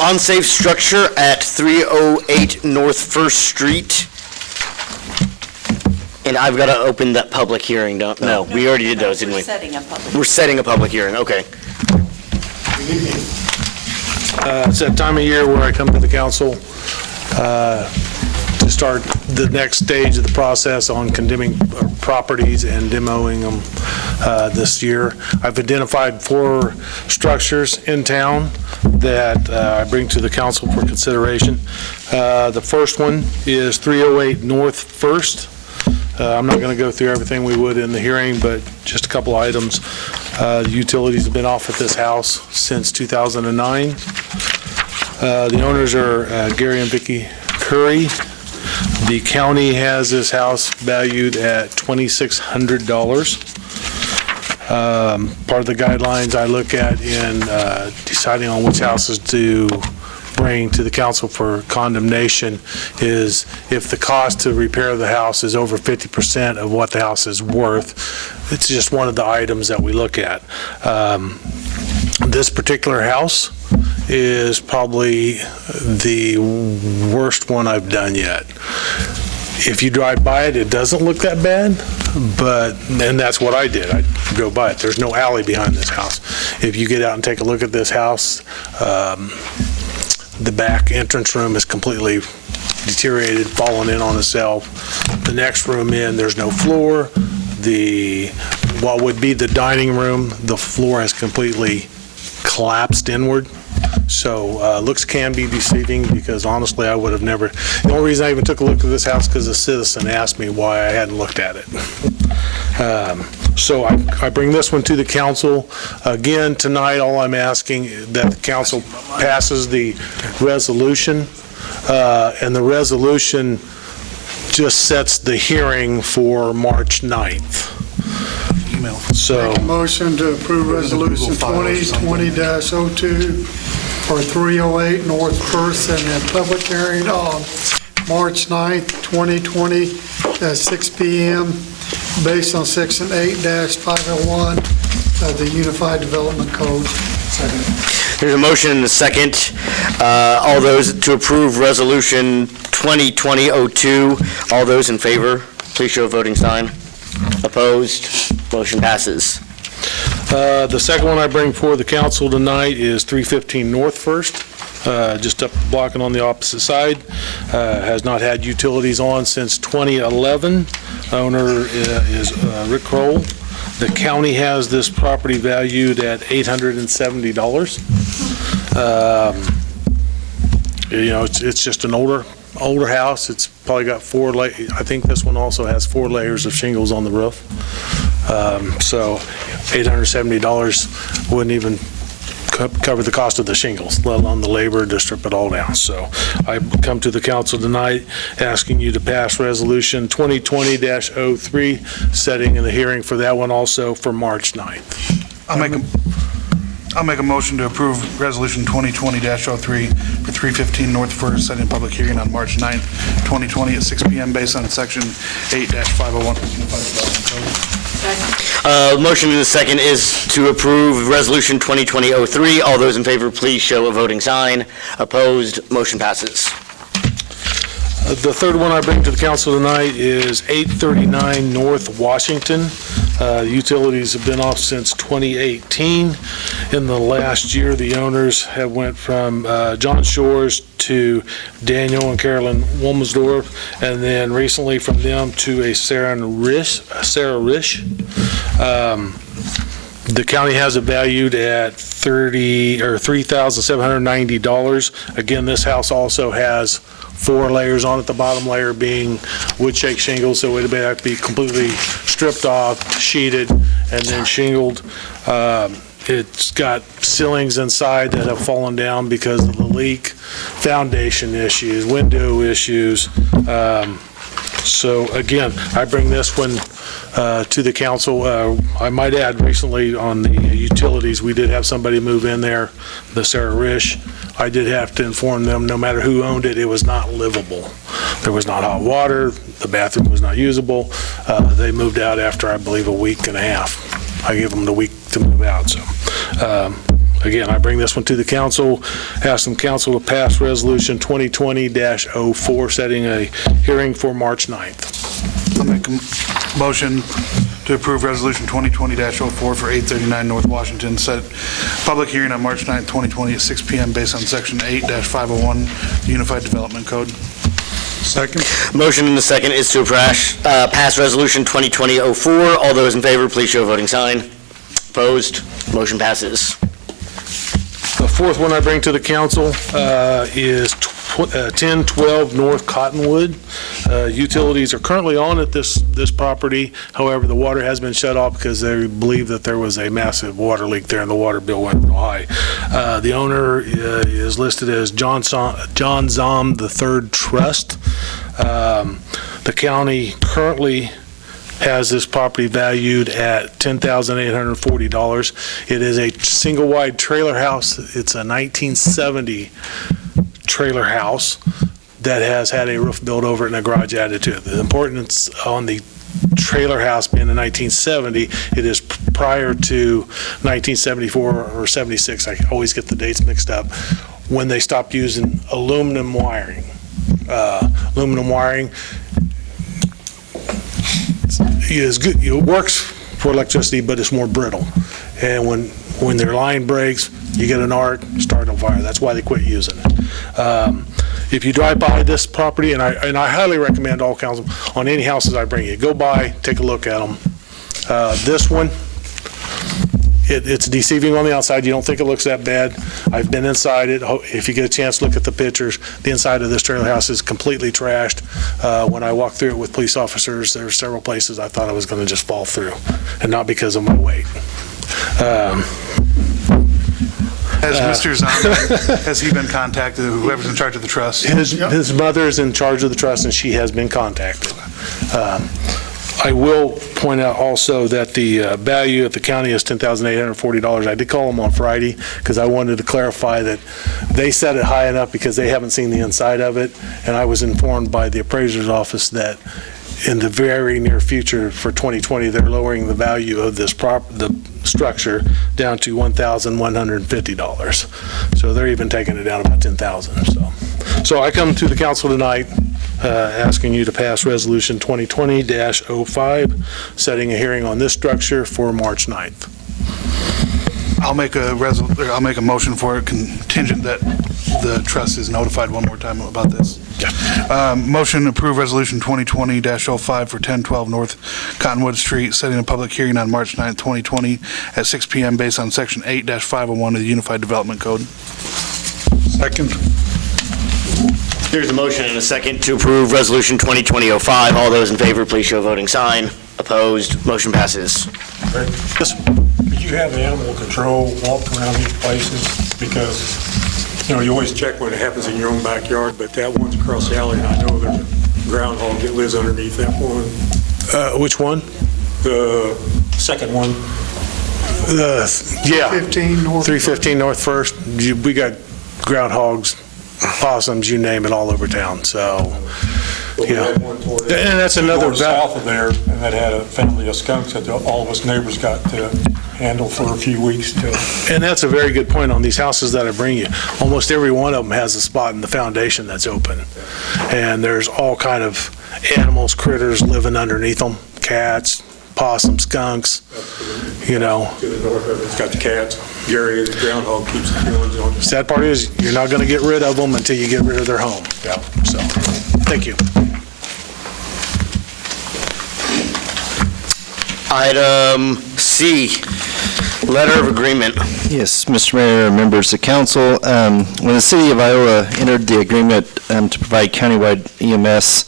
unsafe structure at 308 North First Street. And I've got to open that public hearing, no, we already did those, didn't we? We're setting a public hearing, okay. It's that time of year where I come to the council to start the next stage of the process on condemning properties and demoing them this year. I've identified 4 structures in town that I bring to the council for consideration. The first one is 308 North First. I'm not going to go through everything we would in the hearing, but just a couple items. The utilities have been off at this house since 2009. The owners are Gary and Vicki Curry. The county has this house valued at $2,600. Part of the guidelines I look at in deciding on which houses to bring to the council for condemnation is if the cost to repair the house is over 50% of what the house is worth. It's just one of the items that we look at. This particular house is probably the worst one I've done yet. If you drive by it, it doesn't look that bad, and that's what I did. I drove by it. There's no alley behind this house. If you get out and take a look at this house, the back entrance room is completely deteriorated, fallen in on itself. The next room in, there's no floor. What would be the dining room, the floor has completely collapsed inward. So looks can be deceiving because honestly I would have never, the only reason I even took a look at this house because a citizen asked me why I hadn't looked at it. So I bring this one to the council. Again, tonight all I'm asking that the council passes the resolution, and the resolution just sets the hearing for March 9th. So Make a motion to approve resolution 2020-02 for 308 North First and a public hearing on March 9th, 2020 at 6 p.m. based on section 8-501 of the Unified Development Code. Second. There's a motion and a second. All those to approve resolution 2020-02, all those in favor, please show a voting sign. Opposed? Motion passes. The second one I bring before the council tonight is 315 North First, just up the block and on the opposite side. Has not had utilities on since 2011. Owner is Rick Kroll. The county has this property valued at $870. It's just an older house. It's probably got I think this one also has 4 layers of shingles on the roof. So $870 wouldn't even cover the cost of the shingles, let alone the labor to strip it all down. So I come to the council tonight asking you to pass Resolution 2020-03, setting the hearing for that one also for March 9th. I'll make a motion to approve Resolution 2020-03 for 315 North First, setting a public hearing on March 9th, 2020 at 6 PM based on Section 8-501 of the Unified Development Code. Motion in the second is to approve Resolution 2020-03. All those in favor, please show a voting sign. Opposed, motion passes. The third one I bring to the council tonight is 839 North Washington. Utilities have been off since 2018. In the last year, the owners have went from John Shores to Daniel and Carolyn Wilmersdorf, and then recently from them to a Sarah Risch. The county has it valued at $3,790. Again, this house also has 4 layers on it, the bottom layer being wood shake shingles, so it would have to be completely stripped off, sheeted, and then shingled. It's got ceilings inside that have fallen down because of the leak, foundation issues, window issues. So again, I bring this one to the council. I might add, recently on the utilities, we did have somebody move in there, the Sarah Risch. I did have to inform them, no matter who owned it, it was not livable. There was not hot water, the bathroom was not usable. They moved out after, I believe, a week and a half. I gave them the week to move out, so. Again, I bring this one to the council, ask the council to pass Resolution 2020-04, setting a hearing for March 9th. I'll make a motion to approve Resolution 2020-04 for 839 North Washington, set public hearing on March 9th, 2020 at 6 PM based on Section 8-501 Unified Development Code. Second. Motion in the second is to pass Resolution 2020-04. All those in favor, please show a voting sign. Opposed, motion passes. The fourth one I bring to the council is 1012 North Cottonwood. Utilities are currently on at this property. However, the water has been shut off because they believe that there was a massive water leak there and the water bill went real high. The owner is listed as John Zom III Trust. The county currently has this property valued at $10,840. It is a single-wide trailer house. It's a 1970 trailer house that has had a roof built over it and a garage added to it. The importance on the trailer house being in 1970, it is prior to 1974 or 76, I always get the dates mixed up, when they stopped using aluminum wiring. Aluminum wiring is good, it works for electricity, but it's more brittle. And when their line breaks, you get an arc, start on fire. That's why they quit using it. If you drive by this property, and I highly recommend all council, on any houses I bring you, go by, take a look at them. This one, it's deceiving on the outside. You don't think it looks that bad. I've been inside it. If you get a chance, look at the pictures. The inside of this trailer house is completely trashed. When I walked through it with police officers, there were several places I thought I was going to just fall through, and not because of my weight. Has Mr. Zahn, has he been contacted, whoever's in charge of the trust? His mother is in charge of the trust, and she has been contacted. I will point out also that the value at the county is $10,840. I did call them on Friday because I wanted to clarify that they set it high enough because they haven't seen the inside of it, and I was informed by the appraiser's office that in the very near future for 2020, they're lowering the value of this the structure down to $1,150. So they're even taking it down about $10,000. So I come to the council tonight asking you to pass Resolution 2020-05, setting a hearing on this structure for March 9th. I'll make a motion for it contingent that the trust is notified one more time about this. Yeah. Motion to approve Resolution 2020-05 for 1012 North Cottonwood Street, setting a public hearing on March 9th, 2020 at 6 PM based on Section 8-501 of the Unified Development Code. Second. There's a motion and a second to approve Resolution 2020-05. All those in favor, please show a voting sign. Opposed, motion passes. Yes. Could you have animal control walk around these places? Because, you always check when it happens in your own backyard, but that one's across the alley, and I know there's a groundhog that lives underneath that one. Which one? The second one. Yeah. 315 North First. We got groundhogs, possums, you name it, all over town, so. But we had one toward And that's another south of there, and that had a family of skunks that all of us neighbors got to handle for a few weeks. And that's a very good point on these houses that I bring you. Almost every one of them has a spot in the foundation that's open. And there's all kind of animals, critters living underneath them, cats, possums, skunks, To the north of it's got the cats. Gary, the groundhog, keeps the feelings on. Sad part is, you're not going to get rid of them until you get rid of their home. Yeah. So, thank you. Item C, letter of agreement. Yes, Mr. Mayor, members of council, when the city of Iola entered the agreement to provide countywide EMS,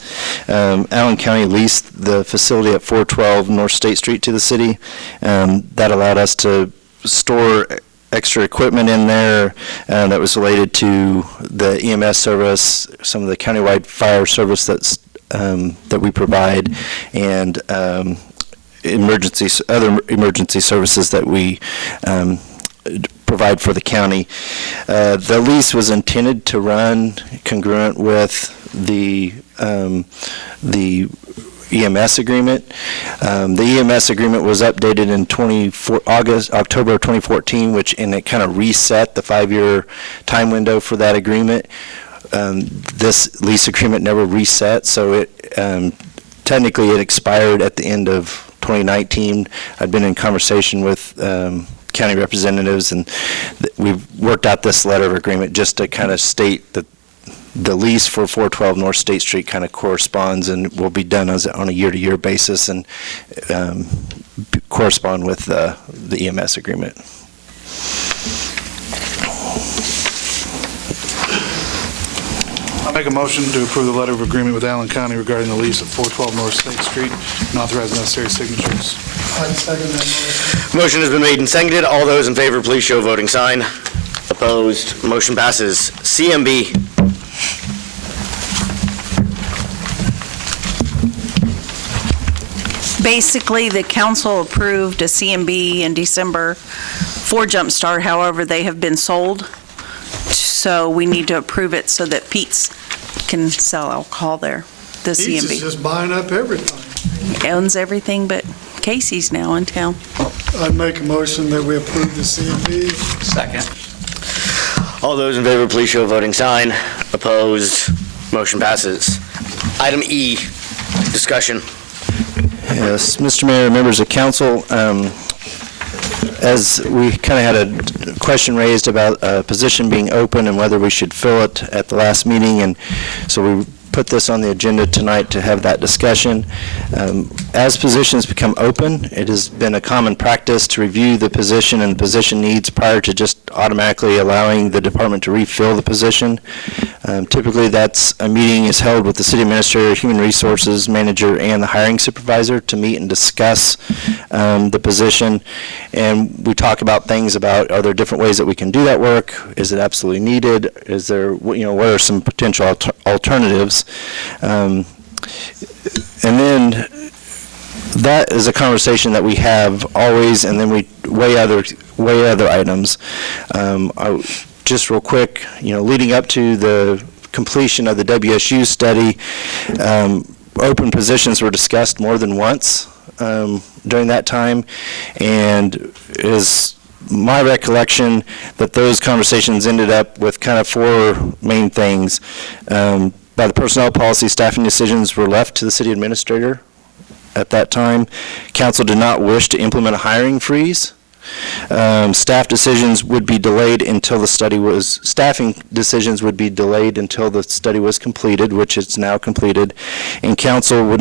Allen County leased the facility at 412 North State Street to the city. That allowed us to store extra equipment in there that was related to the EMS service, some of the countywide fire service that we provide, and other emergency services that we provide for the county. The lease was intended to run congruent with the EMS agreement. The EMS agreement was updated in October of 2014, and it kind of reset the 5-year time window for that agreement. This lease agreement never reset, so it technically it expired at the end of 2019. I've been in conversation with county representatives, and we've worked out this letter of agreement just to kind of state that the lease for 412 North State Street kind of corresponds and will be done on a year-to-year basis and correspond with the EMS agreement. I'll make a motion to approve the letter of agreement with Allen County regarding the lease at 412 North State Street and authorize necessary signatures. I'd second that motion. Motion has been made and seconded. All those in favor, please show voting sign. Opposed, motion passes. CMB. Basically, the council approved a CMB in December for Jumpstart. However, they have been sold, so we need to approve it so that Pete's can sell alcohol there, the He's CMB. just buying up everything. He owns everything but Casey's now in town. I'd make a motion that we approve the CMB. Second. All those in favor, please show voting sign. Opposed, motion passes. Item E, discussion. Yes, Mr. Mayor, members of council, as we kind of had a question raised about a position being open and whether we should fill it at the last meeting, and so we put this on the agenda tonight to have that discussion. As positions become open, it has been a common practice to review the position and position needs prior to just automatically allowing the department to refill the position. Typically, that's a meeting is held with the city administrator, human resources manager, and the hiring supervisor to meet and discuss the position. And we talk about things about, are there different ways that we can do that work? Is it absolutely needed? Is there, what are some potential alternatives? And then that is a conversation that we have always, and then we weigh other items. Just real quick, leading up to the completion of the WSU study, open positions were discussed more than once during that time, and it is my recollection that those conversations ended up with kind of 4 main things. By the personnel policy, staffing decisions were left to the city administrator at that time. Council did not wish to implement a hiring freeze. Staffing decisions would be delayed until the study was completed, which it's now completed, and council was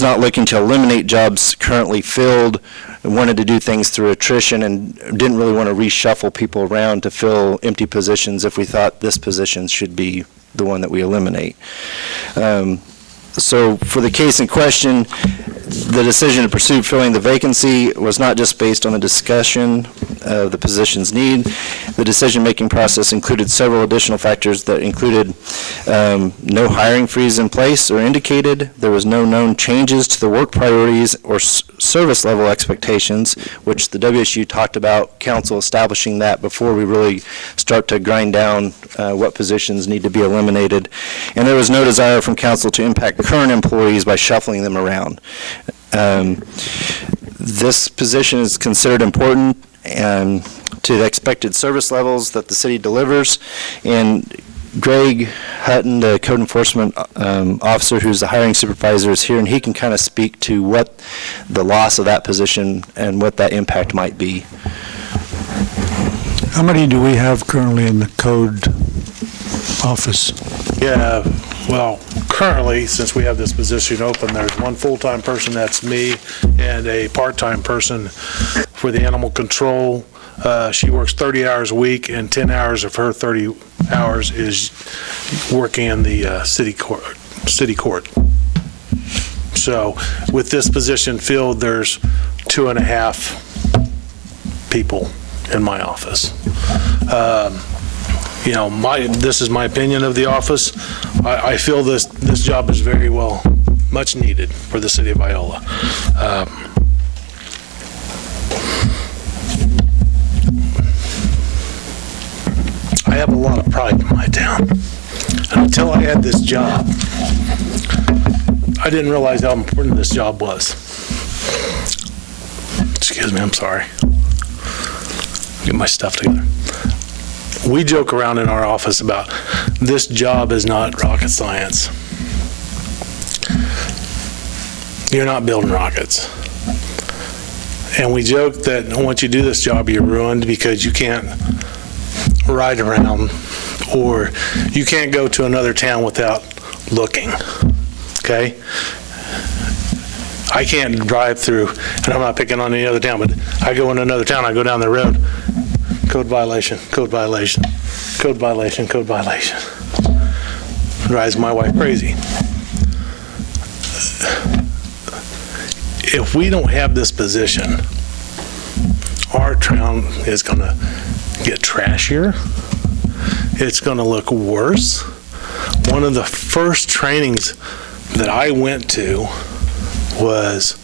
not looking to eliminate jobs currently filled, and wanted to do things through attrition, and didn't really want to reshuffle people around to fill empty positions if we thought this position should be the one that we eliminate. So for the case in question, The decision to pursue filling the vacancy was not just based on the discussion of the position's need. The decision-making process included several additional factors that included no hiring freeze in place or indicated. There was no known changes to the work priorities or service level expectations, which the WSU talked about council establishing that before we really start to grind down what positions need to be eliminated. And there was no desire from council to impact current employees by shuffling them around. This position is considered important to the expected service levels that the city delivers. And Greg Hutton, the code enforcement officer who's the hiring supervisor, is here, and he can kind of speak to what the loss of that position and what that impact might be. How many do we have currently in the code office? Yeah, well, currently, since we have this position open, there's one full-time person, that's me, and a part-time person for the animal control. She works 30 hours a week, and 10 hours of her 30 hours is working in the city court. So with this position filled, there's 2.5 people in my office. You know, this is my opinion of the office. I feel this job is very well, much needed for the city of Iola. I have a lot of pride in my town. And until I had this job, I didn't realize how important this job was. Excuse me, I'm sorry. Get my stuff together. We joke around in our office about this job is not rocket science. You're not building rockets. And we joke that once you do this job, you're ruined because you can't ride around or you can't go to another town without looking, okay? I can't drive through, and I'm not picking on any other town, but I go in another town, I go down the road, code violation, code violation, code violation, code violation. Drives my wife crazy. If we don't have this position, our town is going to get trashier. It's going to look worse. One of the first trainings that I went to was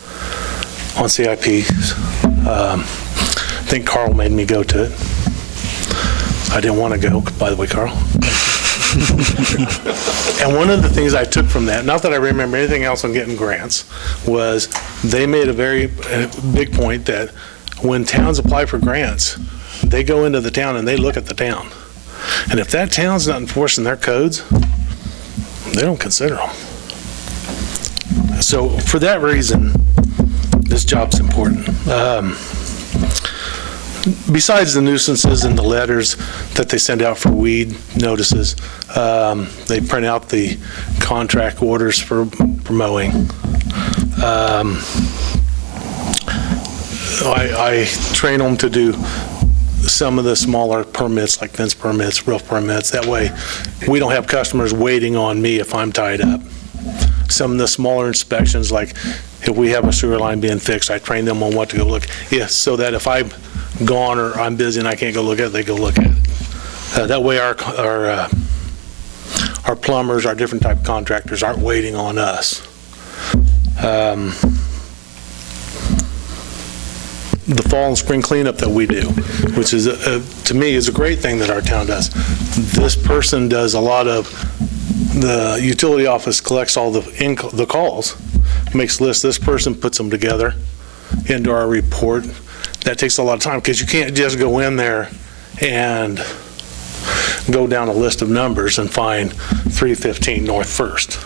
on CIP. I think Carl made me go to it. I didn't want to go, by the way, Carl. And one of the things I took from that, not that I remember anything else on getting grants, was they made a very big point that when towns apply for grants, they go into the town and they look at the town. And if that town's not enforcing their codes, they don't consider them. So for that reason, this job's important. Besides the nuisances and the letters that they send out for weed notices, they print out the contract orders for mowing. I train them to do some of the smaller permits, like fence permits, roof permits. That way, we don't have customers waiting on me if I'm tied up. Some of the smaller inspections, like if we have a sewer line being fixed, I train them on what to go look. Yes, so that if I'm gone or I'm busy and I can't go look at it, they go look at it. That way our plumbers, our different type of contractors aren't waiting on us. The fall and spring cleanup that we do, which is, to me, is a great thing that our town does. This person does a lot of, the utility office collects all the calls, makes lists, this person puts them together into our report. That takes a lot of time because you can't just go in there and go down a list of numbers and find 315 North First.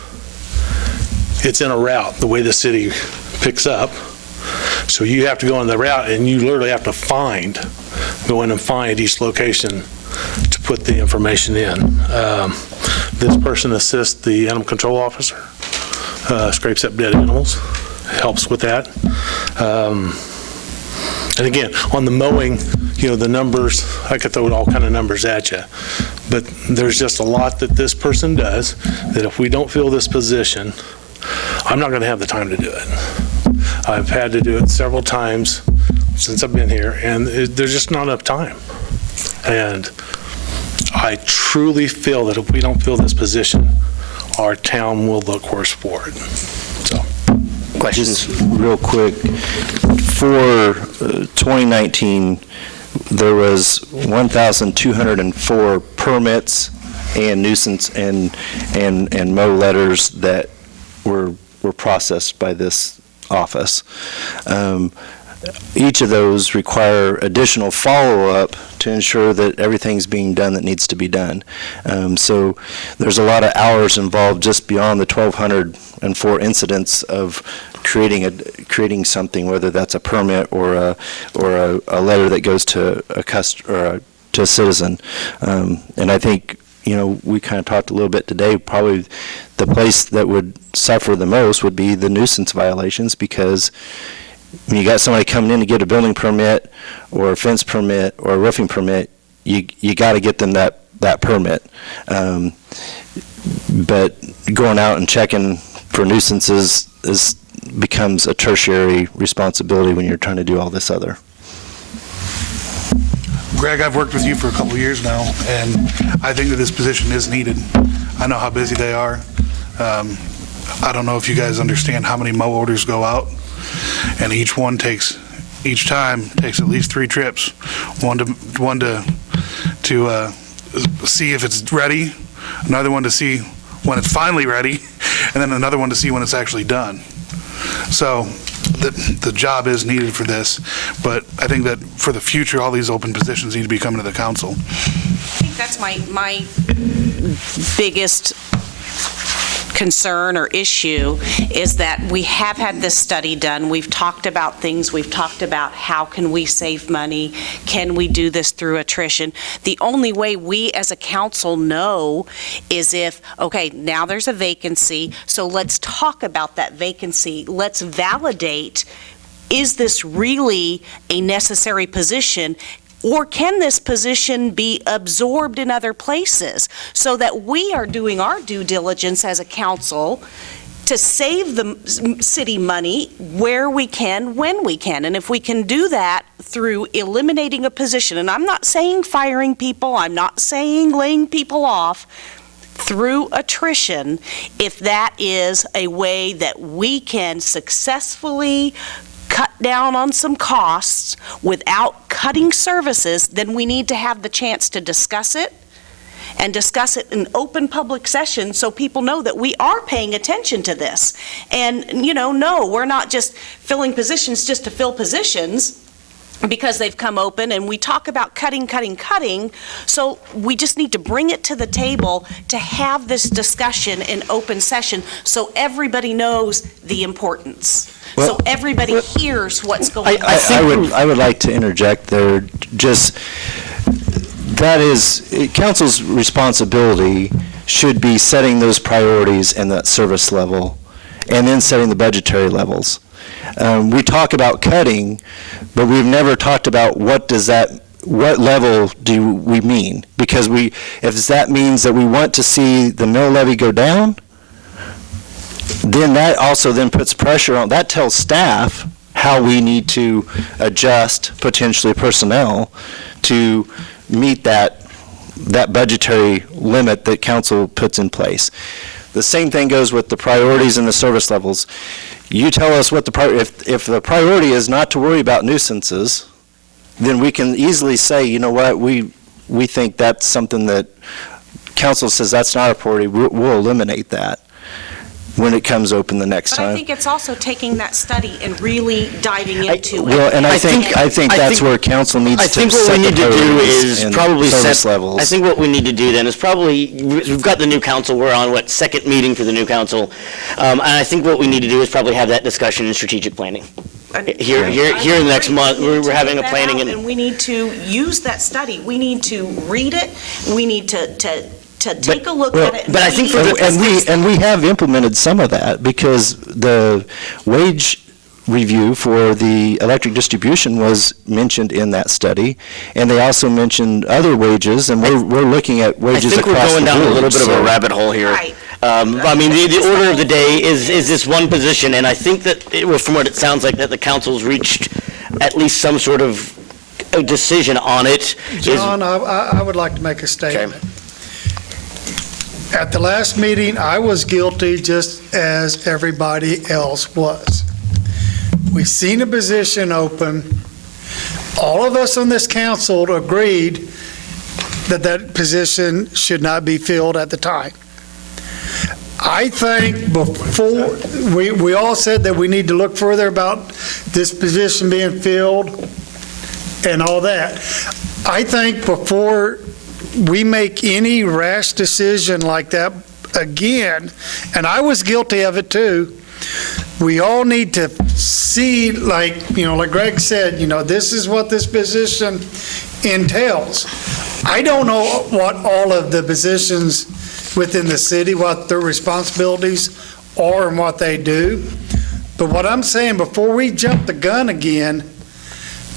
It's in a route, the way the city picks up. So you have to go on the route and you literally have to go in and find each location to put the information in. This person assists the animal control officer, scrapes up dead animals, helps with that. And again, on the mowing, the numbers, I could throw all kind of numbers at you, but there's just a lot that this person does that if we don't fill this position, I'm not going to have the time to do it. I've had to do it several times since I've been here, and there's just not enough time. And I truly feel that if we don't fill this position, our town will look worse for it. So, Questions? Just real quick, for 2019, there was 1,204 permits and nuisance and mow letters that were processed by this office. Each of those require additional follow-up to ensure that everything's being done that needs to be done. So there's a lot of hours involved just beyond the 1,204 incidents of creating something, whether that's a permit or a letter that goes to to a citizen. And I think, we kind of talked a little bit today, probably the place that would suffer the most would be the nuisance violations, because when you got somebody coming in to get a building permit or a fence permit or a roofing permit, you got to get them that permit. But going out and checking for nuisances becomes a tertiary responsibility when you're trying to do all this other. Greg, I've worked with you for a couple of years now, and I think that this position is needed. I know how busy they are. I don't know if you guys understand how many mow orders go out, and each time takes at least 3 trips. One to see if it's ready, another one to see when it's finally ready, and then another one to see when it's actually done. So the job is needed for this, but I think that for the future, all these open positions need to be coming to the council. I think that's my biggest concern or issue is that we have had this study done. We've talked about things. We've talked about how can we save money? Can we do this through attrition? The only way we as a council know is if, okay, now there's a vacancy, so let's talk about that vacancy. Let's validate, is this really a necessary position? Or can this position be absorbed in other places so that we are doing our due diligence as a council to save the city money where we can, when we can? And if we can do that through eliminating a position, and I'm not saying firing people, I'm not saying laying people off, through attrition, if that is a way that we can successfully cut down on some costs without cutting services, then we need to have the chance to discuss it and discuss it in open public session so people know that we are paying attention to this. And, no, we're not just filling positions just to fill positions because they've come open, and we talk about cutting. So we just need to bring it to the table to have this discussion in open session so everybody knows the importance. So everybody hears what's going on. I would like to interject there. Just, that is, council's responsibility should be setting those priorities and that service level, and then setting the budgetary levels. We talk about cutting, but we've never talked about what level do we mean? Because if that means that we want to see the mill levy go down, then that also then puts pressure on, that tells staff how we need to adjust potentially personnel to meet that budgetary limit that council puts in place. The same thing goes with the priorities and the service levels. You tell us what if the priority is not to worry about nuisances, then we can easily say, you know what, we think that's something that council says that's not a priority, we'll eliminate that when it comes open the next time. But I think it's also taking that study and really diving into it. Well, and I think that's where council needs to set the priorities. I think what we need to do is probably set levels. I think what we need to do then is we've got the new council, we're on second meeting for the new council, and I think what we need to do is probably have that discussion in strategic planning. Here in the next month, we're having a planning. And we need to use that study. We need to read it. We need to take a look at it. But I think we have implemented some of that, because the wage review for the electric distribution was mentioned in that study, and they also mentioned other wages, and we're looking at wages across the board. I think we're going down a little bit of a rabbit hole here. Right. I mean, the order of the day is this one position, and I think that, from what it sounds like, that the council's reached at least some sort of a decision on it. John, I would like to make a statement. At the last meeting, I was guilty just as everybody else was. We seen a position open. All of us on this council agreed that that position should not be filled at the time. I think before, we all said that we need to look further about this position being filled and all that. I think before we make any rash decision like that again, and I was guilty of it too, we all need to see, like Greg said, this is what this position entails. I don't know what all of the positions within the city, what their responsibilities are and what they do. But what I'm saying, before we jump the gun again,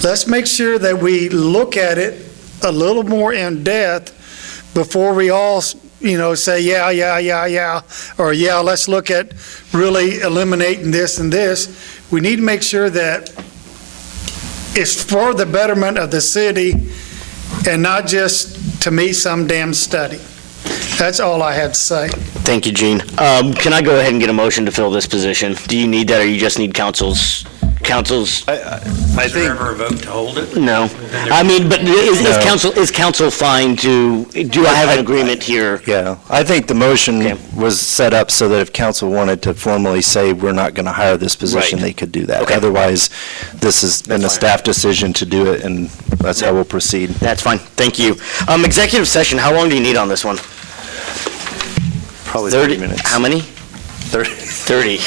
let's make sure that we look at it a little more in depth before we all, say, yeah, or yeah, let's look at really eliminating this and this. We need to make sure that it's for the betterment of the city and not just, to me, some damn study. That's all I had to say. Thank you, Gene. Can I go ahead and get a motion to fill this position? Do you need that, or you just need council's? Is there ever a vote to hold it? No. I mean, but is council fine to, do I have an agreement here? Yeah, I think the motion was set up so that if council wanted to formally say, we're not going to hire this position, Right. they could do that. Okay. Otherwise, this has been a staff decision to do it, and that's how we'll proceed. That's fine. Thank you. Executive session, how long do you need on this one? Probably 30 minutes. How many? 30.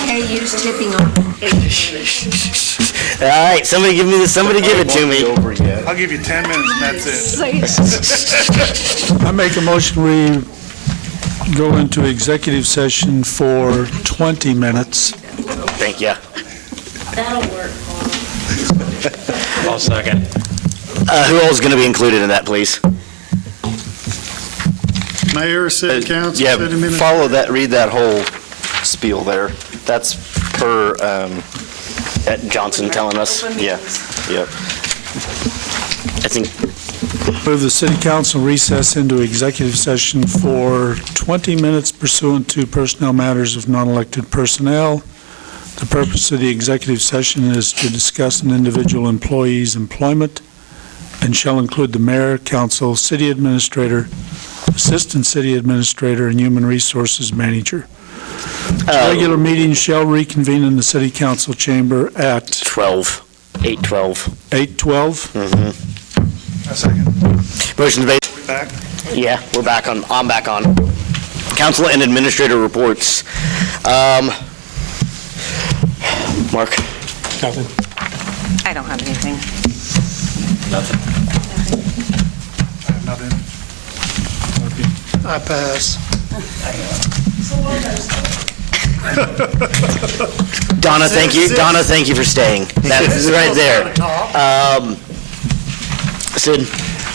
Okay, use tipping on. All right, somebody give it to me. I'll give you 10 minutes and that's it. I make a motion, we go into executive session for 20 minutes. Thank you. That'll work. I'll second. Who all is going to be included in that, please? Mayor, city council, city Yeah, administrator. follow that, read that whole spiel there. That's per, That Johnson telling us? yeah. I think, Move the city council recess into executive session for 20 minutes pursuant to personnel matters of non-elected personnel. The purpose of the executive session is to discuss an individual employee's employment and shall include the mayor, council, city administrator, assistant city administrator, and human resources manager. Regular meetings shall reconvene in the city council chamber at 8:12. 8:12. A second. Motion's made. Back. Yeah, I'm back on. Council and administrator reports. Mark? Nothing. I don't have anything. I have nothing. I pass. Donna, thank you. Donna, thank you for staying. That's right there. Sid?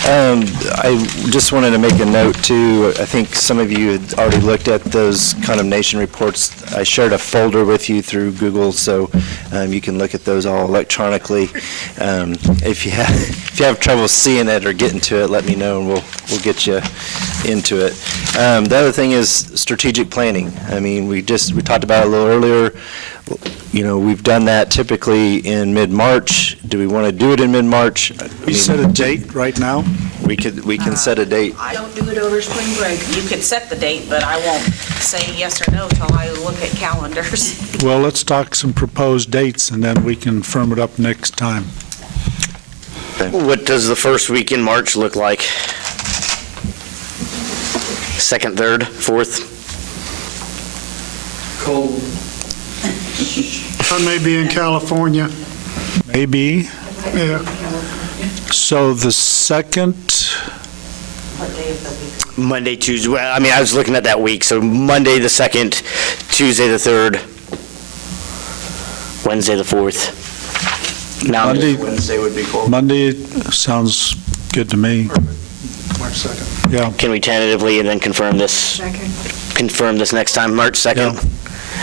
I just wanted to make a note too. I think some of you had already looked at those condemnation reports. I shared a folder with you through Google, so you can look at those all electronically. If you have trouble seeing it or getting to it, let me know and we'll get you into it. The other thing is strategic planning. I mean, we talked about it a little earlier. We've done that typically in mid-March. Do we want to do it in mid-March? You set a date right now? We can set a date. Don't do it over spring break. You could set the date, but I won't say yes or no till I look at calendars. Well, let's talk some proposed dates, and then we can firm it up next time. What does the first week in March look like? Second, third, fourth? Cold. I may be in California. Maybe. Yeah. So the second, Monday, Tuesday. Well, I mean, I was looking at that week. So Monday the 2nd, Tuesday the 3rd, Wednesday the 4th. Now, Monday, Wednesday would be cool. Monday sounds good to me. March 2nd. Yeah. can we tentatively and then confirm this? Second. confirm this next time, March 2nd?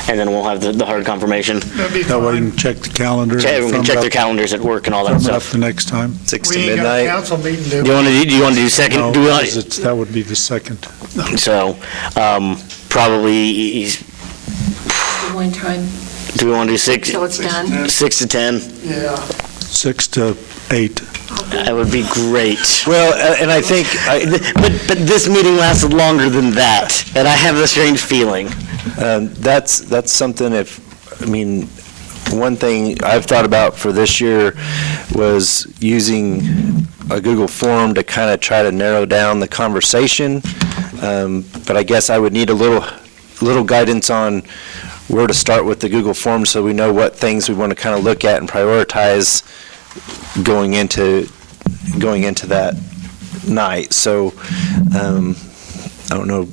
And then we'll have the hard confirmation. That'd be That way you fine. can check the calendar. Everyone can check their firm calendars at work and all it that up stuff. the next time. 6 to We ain't got a midnight. council meeting, do Do we? you want to do second? No, Do we want- because that would be the second. So, probably, One time do we want to do 6 till it's done. 6 to 10? Yeah. 6 to 8. That would be great. Well, and I think, But this meeting lasted longer than that, and I have a strange feeling. that's something one thing I've thought about for this year was using a Google form to kind of try to narrow down the conversation. But I guess I would need a little guidance on where to start with the Google form so we know what things we want to kind of look at and prioritize going into that night. So, I don't know,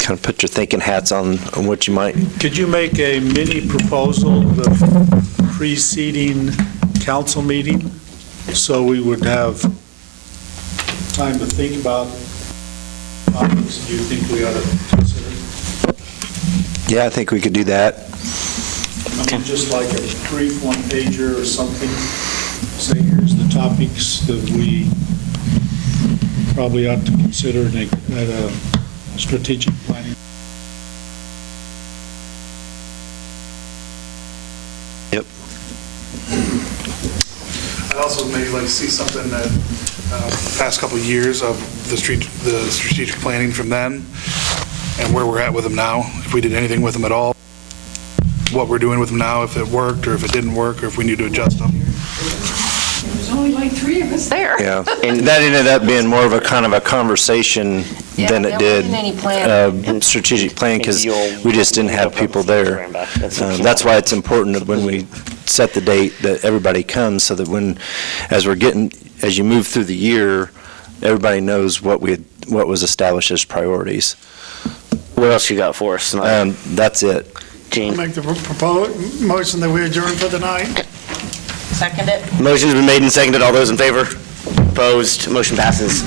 kind of put your thinking hats on what you might. Could you make a mini proposal the preceding council meeting, so we would have time to think about topics you think we ought to consider? Yeah, I think we could do that. I mean, just like a brief one-pager or something, say, here's the topics that we probably ought to consider at a strategic planning. I'd also maybe like to see something that, past couple of years of the strategic planning from then, and where we're at with them now, if we did anything with them at all, what we're doing with them now, if it worked, or if it didn't work, or if we need to adjust them. There's only like 3 of us there. Yeah, and that ended up being more of a kind of a conversation than it did strategic plan, because we just didn't have people there. That's why it's important that when we set the date that everybody comes, so that as you move through the year, everybody knows what was established as priorities. What else you got for us tonight? That's it. Gene? Make the motion that we adjourn for the night. Second it? Motion's been made and seconded. All those in favor? Opposed? Motion passes.